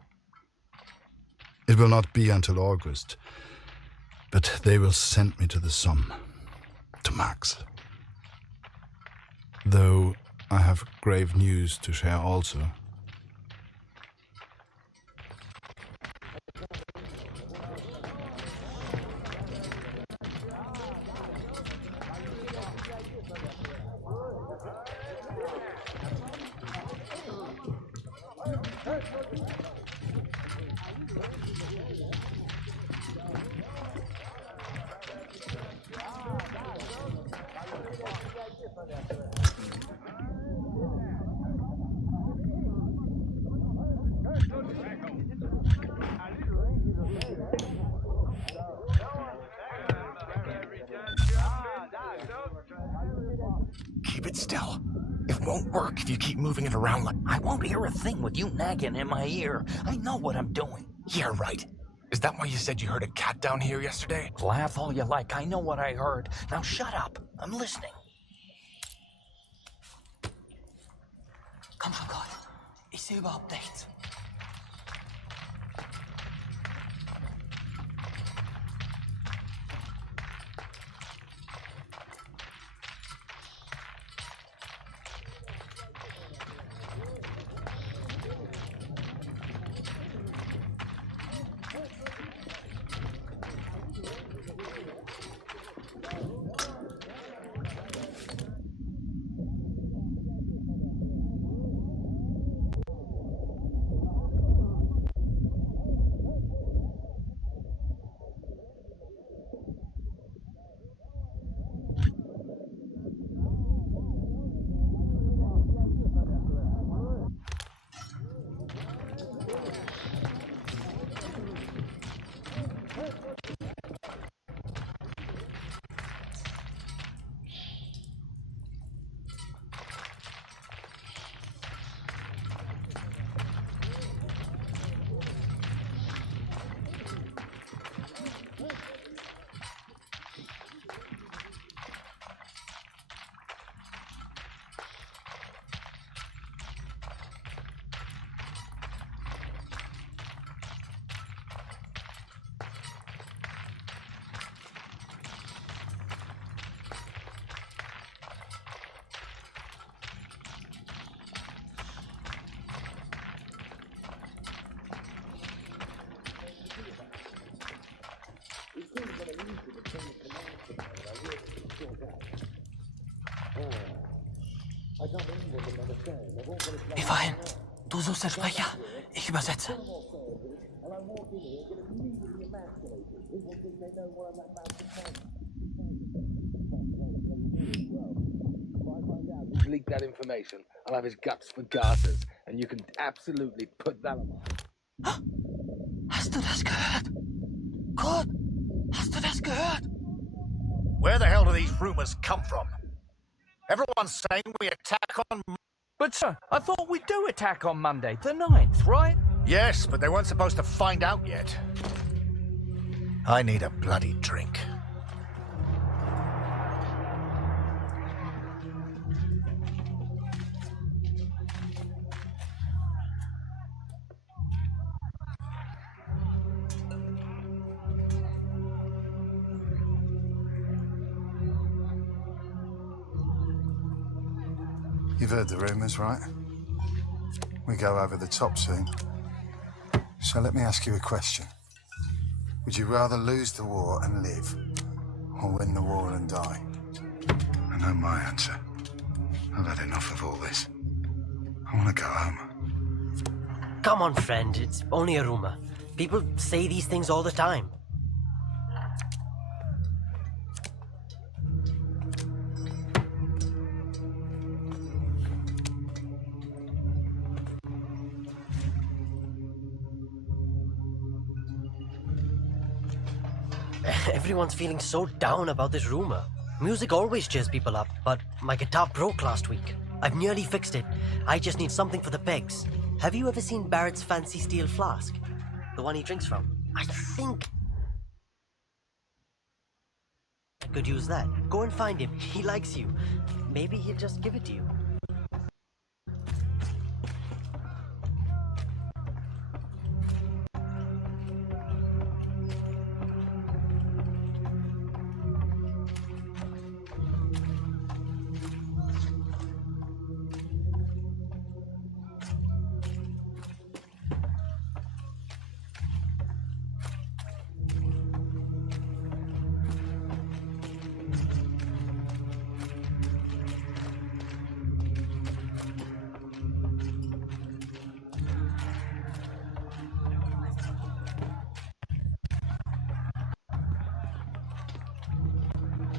It will not be until August, but they will send me to the Somme, to Max. Though I have grave news to share also. keep it still. It won't work if you keep moving it around like... I won't hear a thing with you nagging in my ear. I know what I'm doing. Yeah, right. Is that why you said you heard a cat down here yesterday? Laugh all you like. I know what I heard. Now shut up. I'm listening. Komm schon, Gott. Ich sehe überhaupt nichts. Wir fahren. Du suchst den Sprecher. Ich übersetze. Leak that information. I'll have his guts for garters, and you can absolutely put that on. Hast du das gehört? Kurt, hast du das gehört? Where the hell do these rumors come from? Everyone's saying we attack on... But sir, I thought we do attack on Monday, the 9th, right? Yes, but they weren't supposed to find out yet. I need a bloody drink. You've heard the rumours, right? We go over the top soon. So let me ask you a question. Would you rather lose the war and live, or win the war and die? I know my answer. I've had enough of all this. I want to go home. Come on, friend. It's only a rumor. People say these things all the time. Everyone's feeling so down about this rumor. Music always cheers people up, but my guitar broke last week. I've nearly fixed it. I just need something for the pegs. Have you ever seen Barrett's fancy steel flask? The one he drinks from? I think I could use that. Go and find him. He likes you. Maybe he'll just give it to you.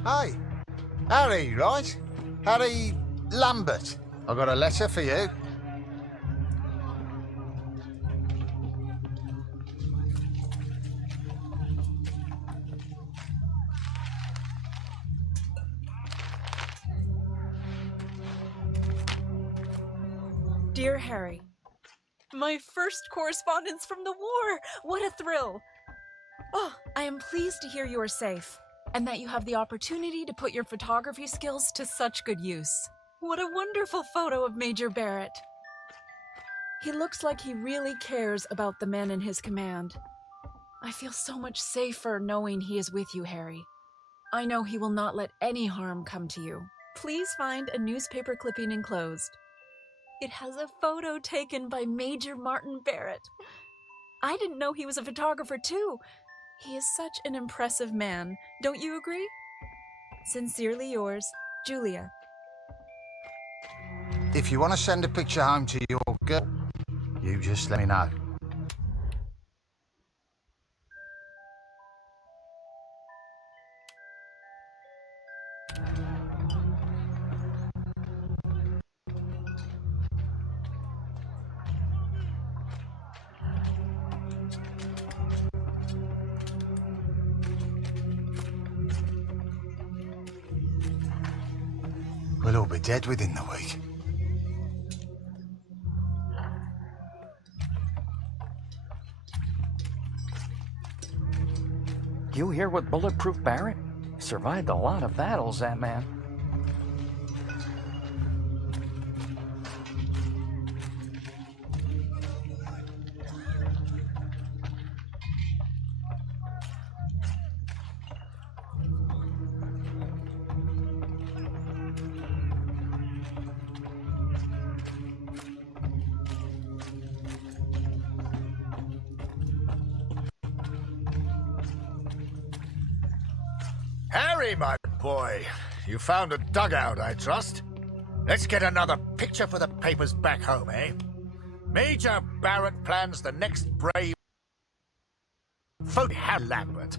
Hey, Harry, right? Harry Lambert. I got a letter for you. Dear Harry, my first correspondence from the war! What a thrill! Oh, I am pleased to hear you are safe, and that you have the opportunity to put your photography skills to such good use. What a wonderful photo of Major Barrett. He looks like he really cares about the men in his command. I feel so much safer knowing he is with you, Harry. I know he will not let any harm come to you. Please find a newspaper clipping enclosed. It has a photo taken by Major Martin Barrett. I didn't know he was a photographer too. He is such an impressive man. Don't you agree? Sincerely yours, Julia. If you want to send a picture home to your girl, you just let me know. We'll all be dead within the week. You here with Bulletproof Barrett? Survived a lot of battles, that man. Harry, my boy, you found a dugout, I trust. Let's get another picture for the papers back home, eh? Major Barrett plans the next brave... Vote Harry Lambert.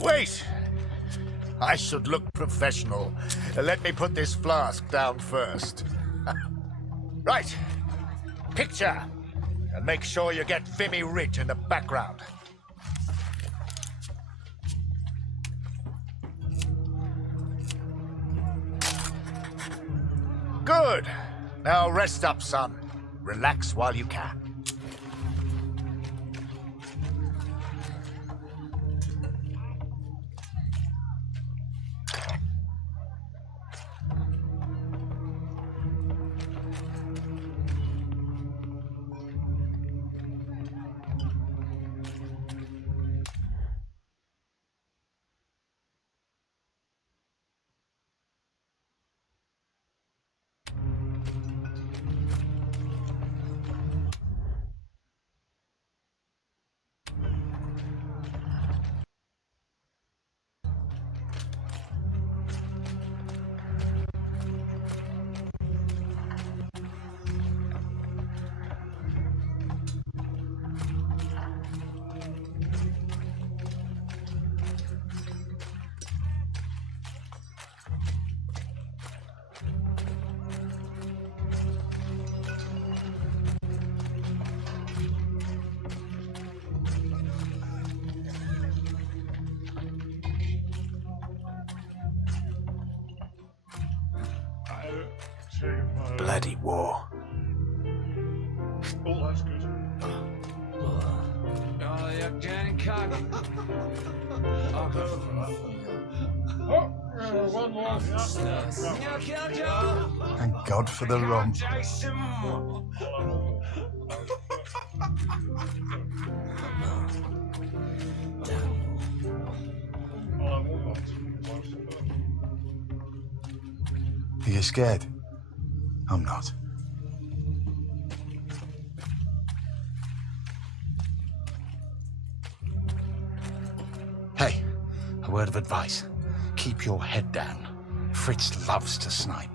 Wait! I should look professional. Let me put this flask down first. Right. Picture. And make sure you get Vimy Ridge in the background. Good. Now rest up, son. Relax while you can. Bloody war. Oh, that's good. Ja, jag kan kaka. One more. Thank God for the rum. Are you scared? I'm not. Hey, a word of advice. Keep your head down. Fritz loves to snipe.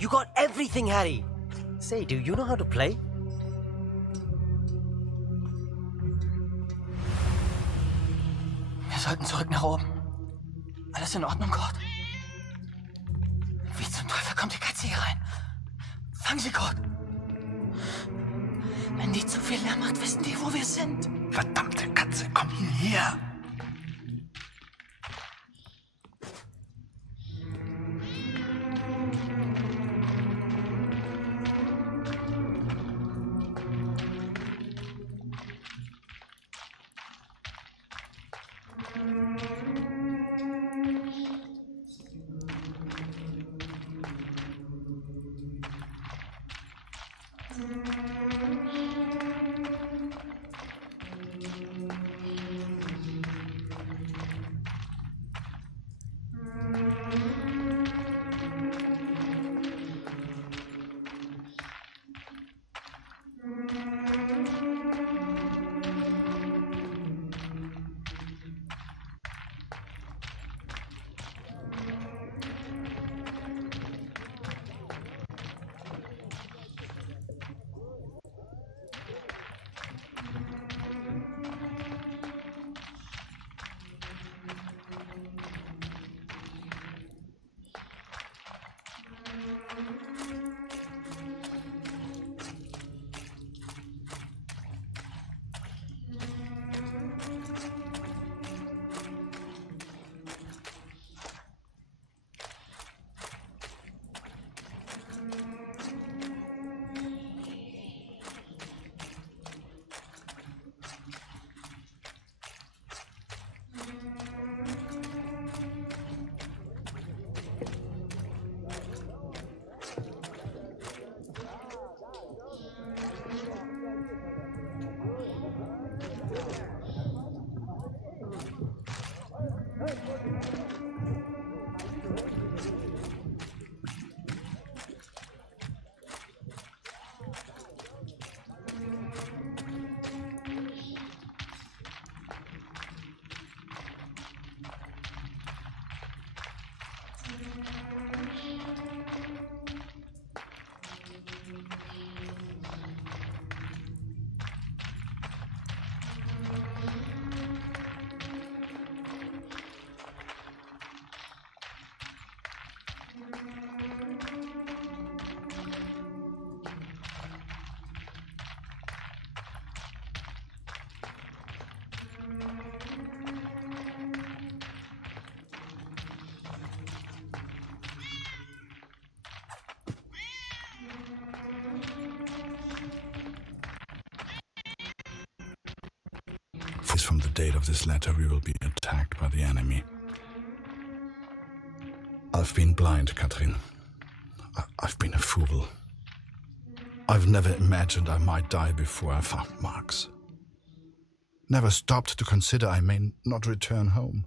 You got everything, Harry. Say, do you know how to play? Wir sollten zurück nach oben. Alles in Ordnung, Kurt? Wie zum Teufel kommt die Katze hier rein? Fang sie, Kurt. Wenn die zu viel Lärm macht, wissen die, wo wir sind. Verdammte Katze, komm hierher! From the date of this letter, we will be attacked by the enemy. I've been blind, Katrin. I've been a fool. I've never imagined I might die before I found Marx. Never stopped to consider I may not return home.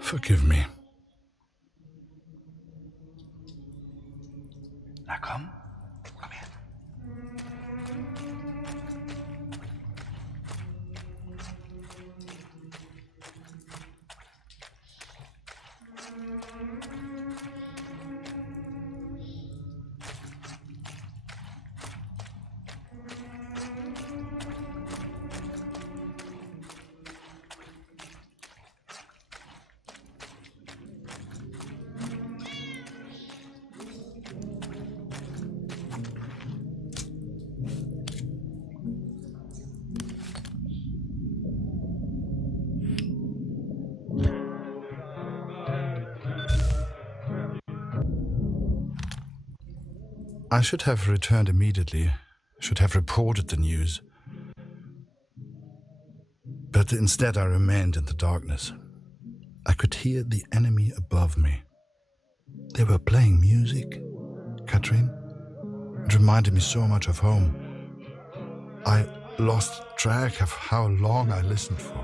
Forgive me. Na komm, komm her. I should have returned immediately, should have reported the news. But instead I remained in the darkness. I could hear the enemy above me. They were playing music, Katrin. It reminded me so much of home. I lost track of how long I listened for.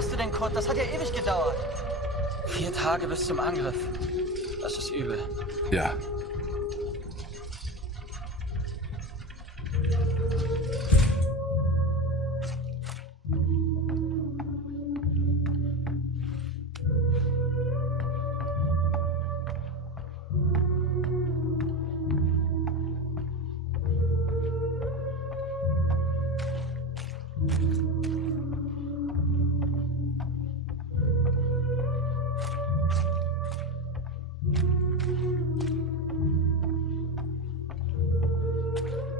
warst du denn, Kurt? Das hat ja ewig gedauert. 4 Tage bis zum Angriff. Das ist übel. Ja.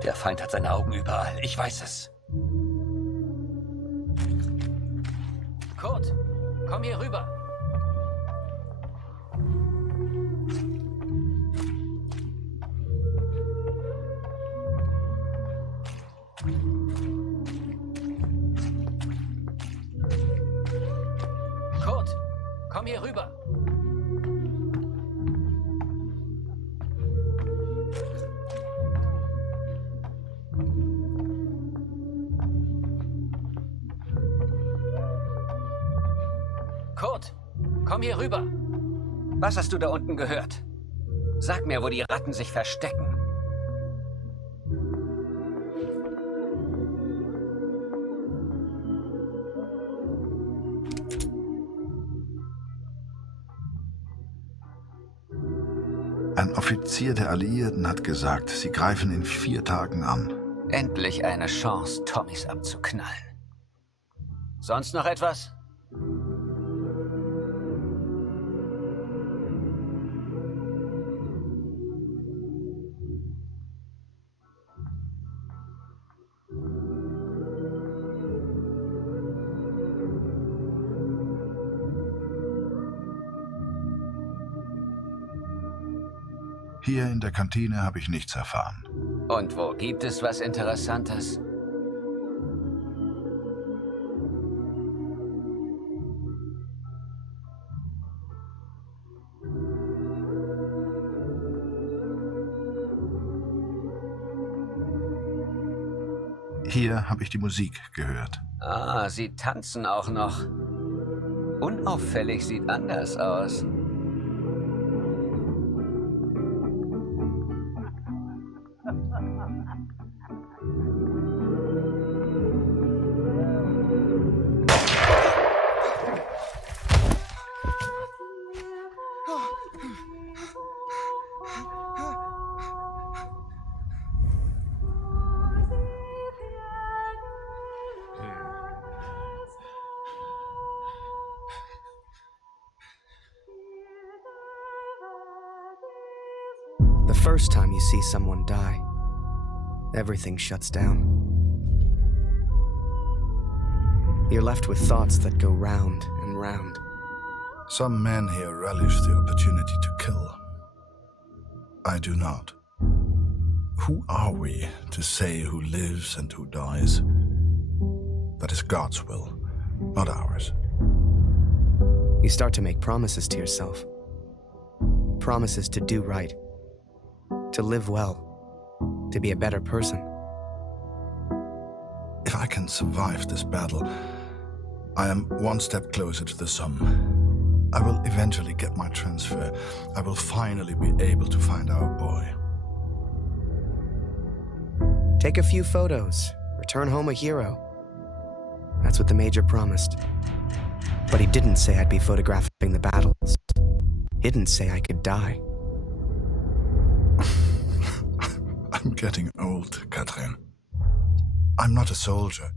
Der Feind hat seine Augen überall. Ich weiß es. Kurt, komm hier rüber. Kurt, komm hier rüber. Kurt, komm hier rüber. Was hast du da unten gehört? Sag mir, wo die Ratten sich verstecken. Ein Offizier der Alliierten hat gesagt, sie greifen in 4 Tagen an. Endlich eine Chance, Tommys abzuknallen. Sonst noch etwas? Hier in der Kantine habe ich nichts erfahren. Und wo gibt es was Interessantes? Hier habe ich die Musik gehört. Ah, sie tanzen auch noch. Unauffällig sieht anders aus. The first time you see someone die, everything shuts down. You're left with thoughts that go round and round. Some men here relish the opportunity to kill. I do not. Who are we to say who lives and who dies? That is God's will, not ours. You start to make promises to yourself. Promises to do right. To live well. To be a better person. If I can survive this battle, I am one step closer to the sum. I will eventually get my transfer. I will finally be able to find our boy. Take a few photos. Return home a hero. That's what the Major promised. But he didn't say I'd be photographing the battles. He didn't say I could die. I'm getting old, Katrin. I'm not a soldier.